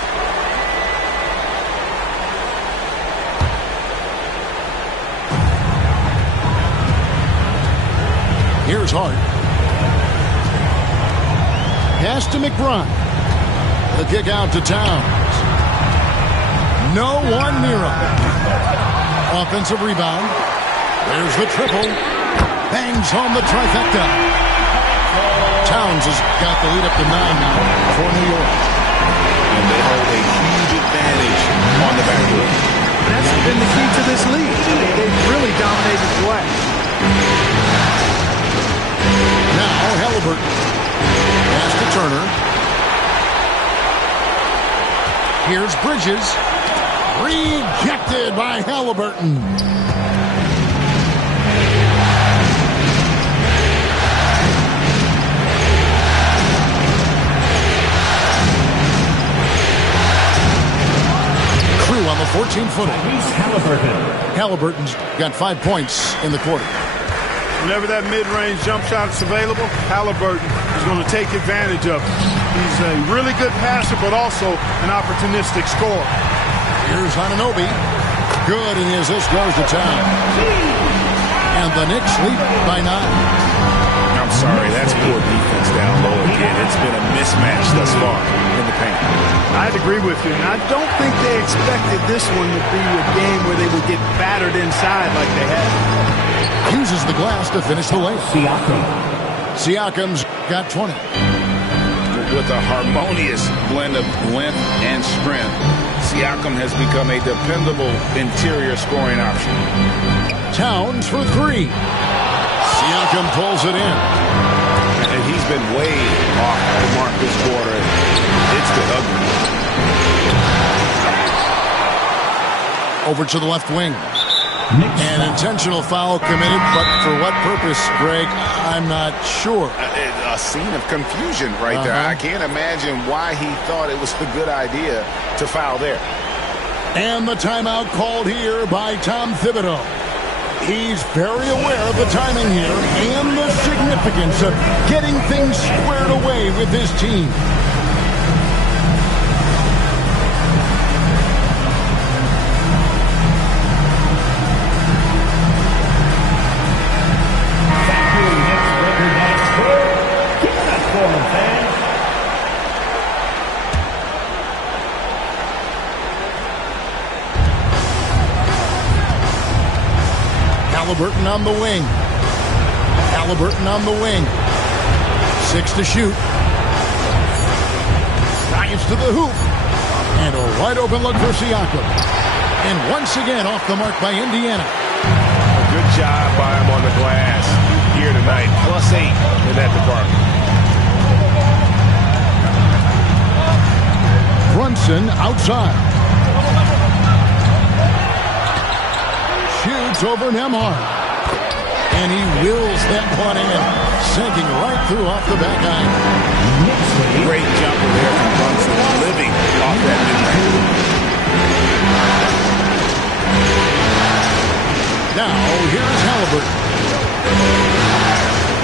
Here's Hart. Pass to McBride. The kick out to Towns. No one near him. Offensive rebound. There's the triple. Bangs home the trifecta. Towns has got the lead up to 9 now for New York. And they hold a huge advantage on the backcourt. That's been the key to this league. They've really dominated the glass. Now Halliburton. Pass to Turner. Here's Bridges. Rejected by Halliburton. Crew on the 14-footer. Halliburton's got 5 points in the quarter. Whenever that mid-range jump shot is available, Halliburton is going to take advantage of it. He's a really good passer, but also an opportunistic scorer. Here's Anunoby. Good, and the assist goes to Town. And the Knicks lead by 9. I'm sorry, that's poor defense down low again. It's been a mismatch thus far in the paint. I'd agree with you, and I don't think they expected this one to be a game where they would get battered inside like they had. Uses the glass to finish the layup. Siakam's got 20. With a harmonious blend of length and strength, Siakam has become a dependable interior scoring option. Towns for 3. Siakam pulls it in. And he's been way off the mark this quarter. It's the ugly. Over to the left wing. An intentional foul committed, but for what purpose, Greg, I'm not sure. A scene of confusion right there. I can't imagine why he thought it was a good idea to foul there. And the timeout called here by Tom Thibodeau. He's very aware of the timing here and the significance of getting things squared away with his team. Halliburton on the wing. Halliburton on the wing. 6 to shoot. Dives to the hoop. And a wide open look for Siakam. And once again off the mark by Indiana. Good job by him on the glass here tonight. +8 in that department. Brunson outside. Shoots over Nembhard. And he wills that one in. Sinking right through off the back iron. Great jumper there from Brunson. Living off that mid-range. Now, here's Halliburton.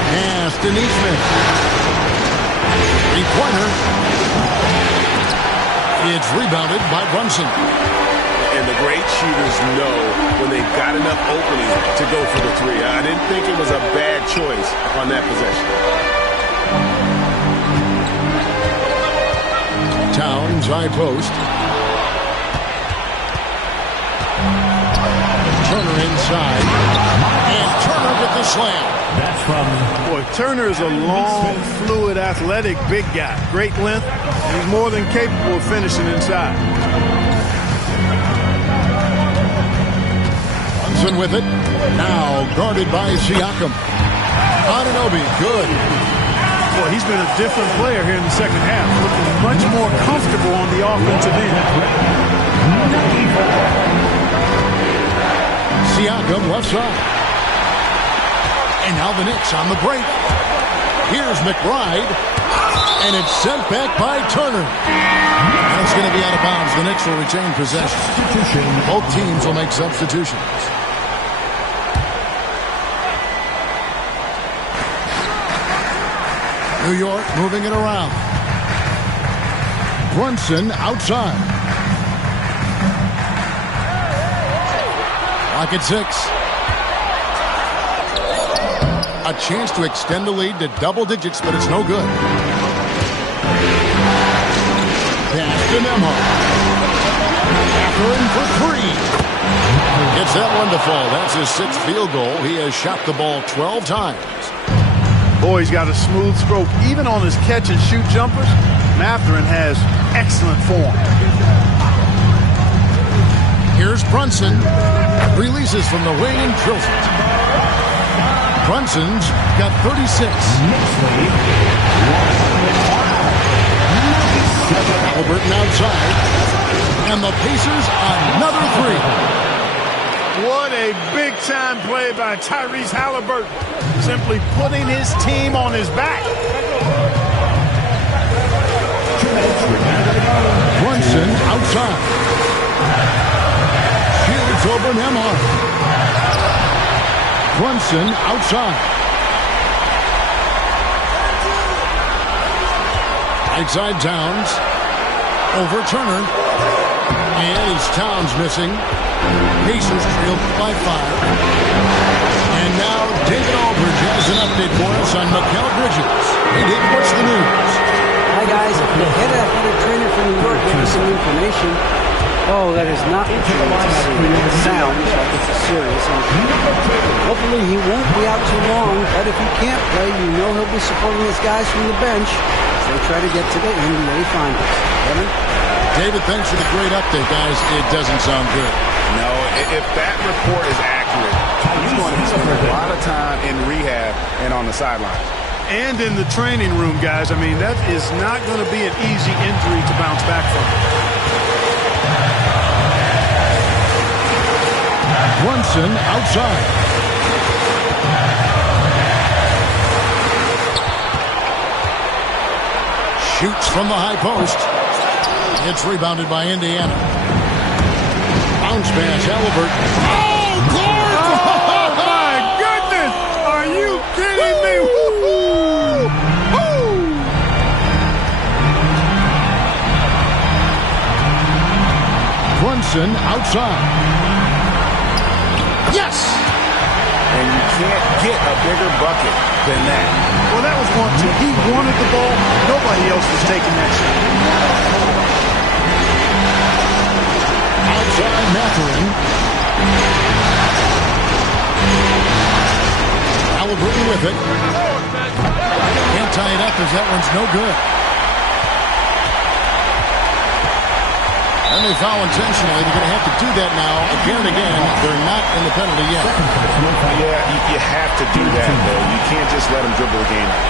Pass to Neesmith. 3-pointer. It's rebounded by Brunson. And the great shooters know when they've got enough opening to go for the 3. I didn't think it was a bad choice on that possession. Towns, high post. Turner inside. And Turner with the slam. That's from... Boy, Turner is a long, fluid, athletic, big guy. Great length. And he's more than capable of finishing inside. Brunson with it. Now guarded by Siakam. Anunoby, good. Boy, he's been a different player here in the second half. Looking much more comfortable on the offensive end. Siakam left side. And now the Knicks on the break. Here's McBride. And it's sent back by Turner. That's going to be out of bounds. The Knicks will retain possession. Both teams will make substitutions. New York moving it around. Brunson outside. Clock at 6. A chance to extend the lead to double digits, but it's no good. Pass to Nembhard. Catherine for 3. Gets that one to fall. That's his 6th field goal. He has shot the ball 12 times. Boy, he's got a smooth stroke. Even on his catch-and-shoot jumpers, Mathurin has excellent form. Here's Brunson. Releases from the wing and drills it. Brunson's got 36. Halliburton outside. And the Pacers another 3. What a big-time play by Tyrese Halliburton. Simply putting his team on his back. Brunson outside. Shields over Nembhard. Brunson outside. Right side Towns. Over Turner. And it's Towns missing. Pacers trailed by 5. And now David Aldridge has an update for us on Mikal Bridges. Hey, Dave, what's the news? Hi, guys. The head athletic trainer for New York gave us some information. Oh, that is not what you want. It sounds like it's serious. Hopefully he won't be out too long, but if he can't play, you know he'll be supporting his guys from the bench as they try to get to the NBA Finals. Kevin? David, thanks for the great update, guys. It doesn't sound good. No, if that report is accurate, he's going to be spending a lot of time in rehab and on the sidelines. And in the training room, guys. I mean, that is not going to be an easy injury to bounce back from. Brunson outside. Shoots from the high post. It's rebounded by Indiana. Bounce pass, Halliburton. Oh, Clark! Oh, my goodness! Are you kidding me? Woo-hoo! Woo! Brunson outside. Yes! And you can't get a bigger bucket than that. Well, that was one, too. He wanted the ball. Nobody else was taking that shot. Outside Mathurin. Halliburton with it. Can't tie it up as that one's no good. And they foul intentionally. They're going to have to do that now again and again. They're not in the penalty yet. Yeah, you have to do that, though. You can't just let them dribble the game out.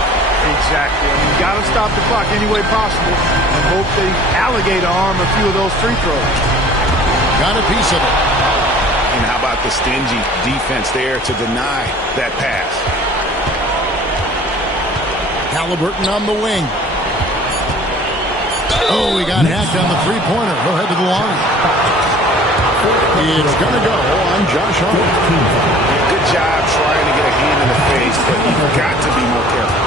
Exactly. I mean, you got to stop the clock any way possible and hope they alligator arm a few of those free throws. Got a piece of it. And how about the stingy defense there to deny that pass? Halliburton on the wing. Oh, he got hacked on the three-pointer. He'll head to the line. It's going to go on Josh Hart. Good job trying to get a hand in the face, but you've got to be more careful.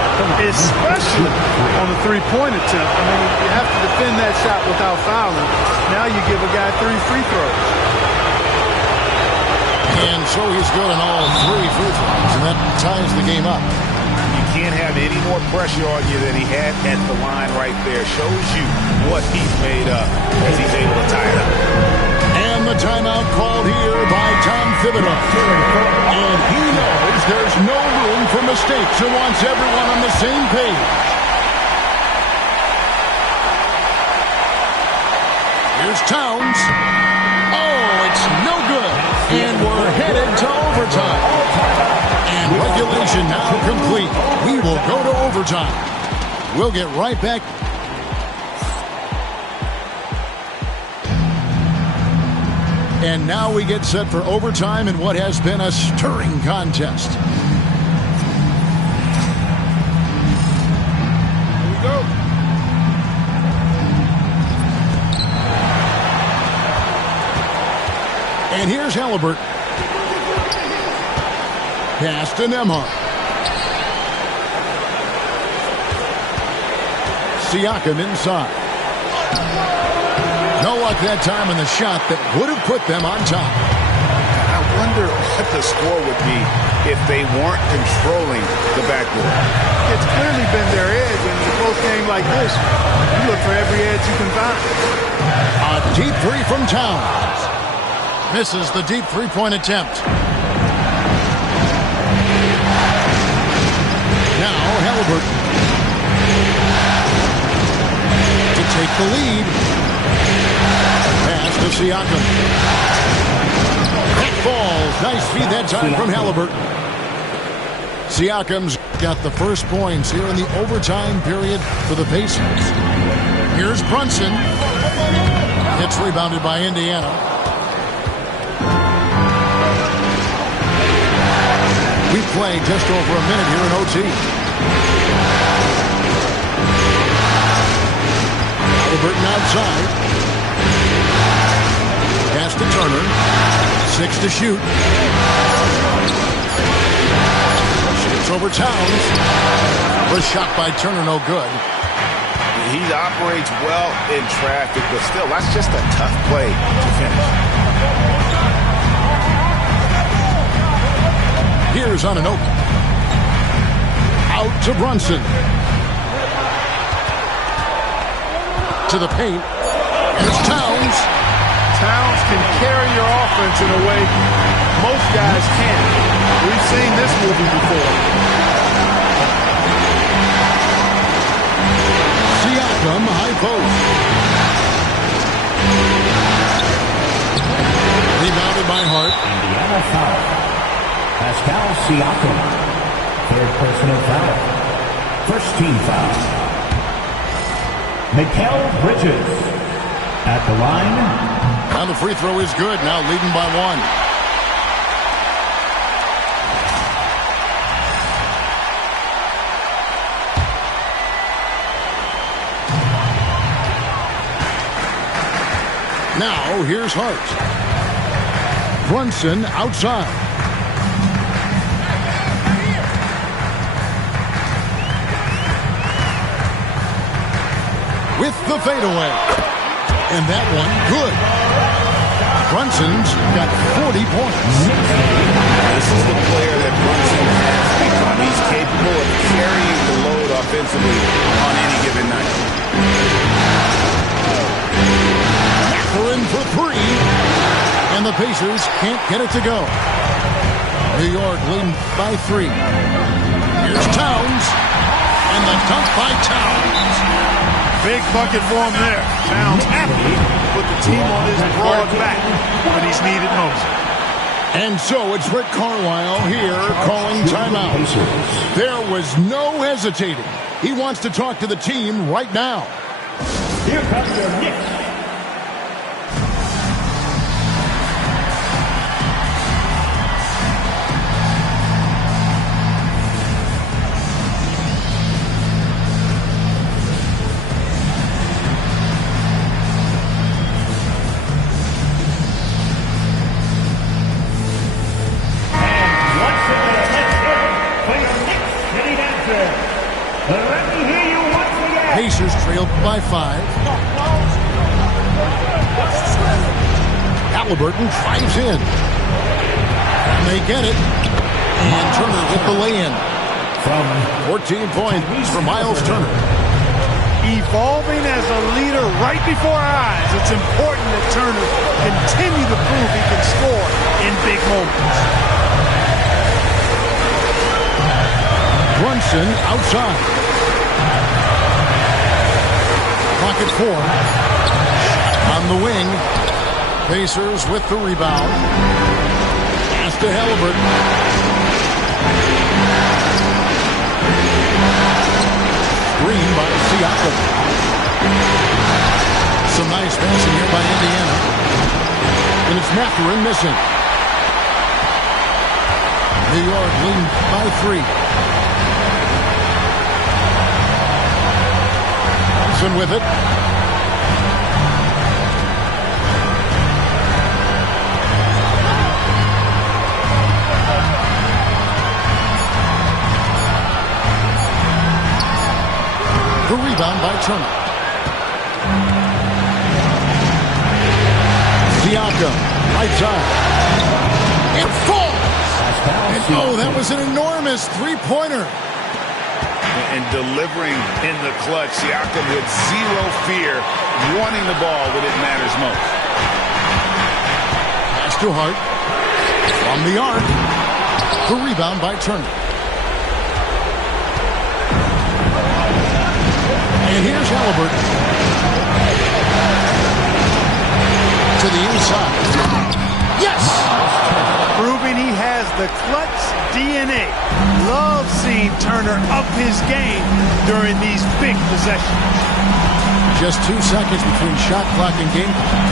Especially on the three-point attempt. I mean, you have to defend that shot without fouling. Now you give a guy 3 free throws. And so he's good on all 3 free throws, and that ties the game up. You can't have any more pressure on you than he had at the line right there. Shows you what he's made of as he's able to tie it up. And the timeout called here by Tom Thibodeau. And he knows there's no room for mistakes and wants everyone on the same page. Here's Towns. Oh, it's no good. And we're headed to overtime. And regulation now complete. We will go to overtime. We'll get right back. And now we get set for overtime in what has been a stirring contest. And here's Halliburton. Pass to Nembhard. Siakam inside. No luck that time in the shot that would have put them on top. I wonder what the score would be if they weren't controlling the backboard. It's clearly been their edge, and in a close game like this, you look for every edge you can find. A deep three from Towns. Misses the deep three-point attempt. Now Halliburton to take the lead. Pass to Siakam. That falls. Nice feed that time from Halliburton. Siakam's got the first points here in the overtime period for the Pacers. Here's Brunson. It's rebounded by Indiana. We played just over a minute here in OT. Halliburton outside. Pass to Turner. 6 to shoot. Shoots over Towns. The shot by Turner, no good. He operates well in traffic, but still, that's just a tough play to finish. Here's on an open. Out to Brunson. To the paint. Here's Towns. Towns can carry your offense in a way most guys can't. We've seen this movie before. Siakam, high post. Rebounded by Hart. Indiana foul. Pascal Siakam. Third personal foul. First team foul. Mikal Bridges at the line. Now the free throw is good. Now leading by 1. Now here's Hart. Brunson outside. With the fadeaway. And that one good. Brunson's got 40 points. This is the player that Brunson has become. He's capable of carrying the load offensively on any given night. They're in for 3. And the Pacers can't get it to go. New York leading by 3. Here's Towns. And the dunk by Towns. Big bucket for him there. Towns happy to put the team on his broad back when he's needed most. And so it's Rick Carlisle here calling timeout. There was no hesitating. He wants to talk to the team right now. Here comes your Knicks. Pacers trailed by 5. Halliburton drives in. And they get it. And Turner with the lay-in. From 14 points for Miles Turner. Evolving as a leader right before our eyes. It's important that Turner continue to prove he can score in big moments. Brunson outside. Pocket 4. On the wing. Pacers with the rebound. Pass to Halliburton. Screen by Siakam. Some nice passing here by Indiana. And it's Mathurin missing. New York leading by 3. With it. The rebound by Turner. Siakam, right side. It falls! And oh, that was an enormous three-pointer. And delivering in the clutch, Siakam with zero fear, wanting the ball when it matters most. Pass to Hart. From the arc. The rebound by Turner. And here's Halliburton. To the inside. Yes! Proving he has the clutch DNA. Love seeing Turner up his game during these big possessions. Just 2 seconds between shot clock and game clock.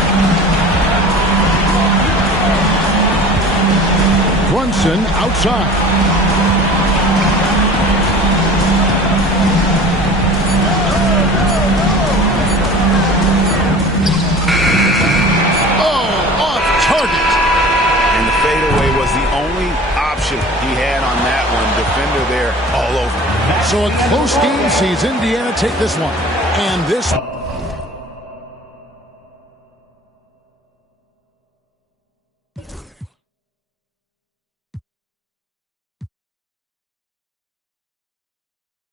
Brunson outside. Oh, off target. And the fadeaway was the only option he had on that one. Defender there all over. So a close game sees Indiana take this one. And this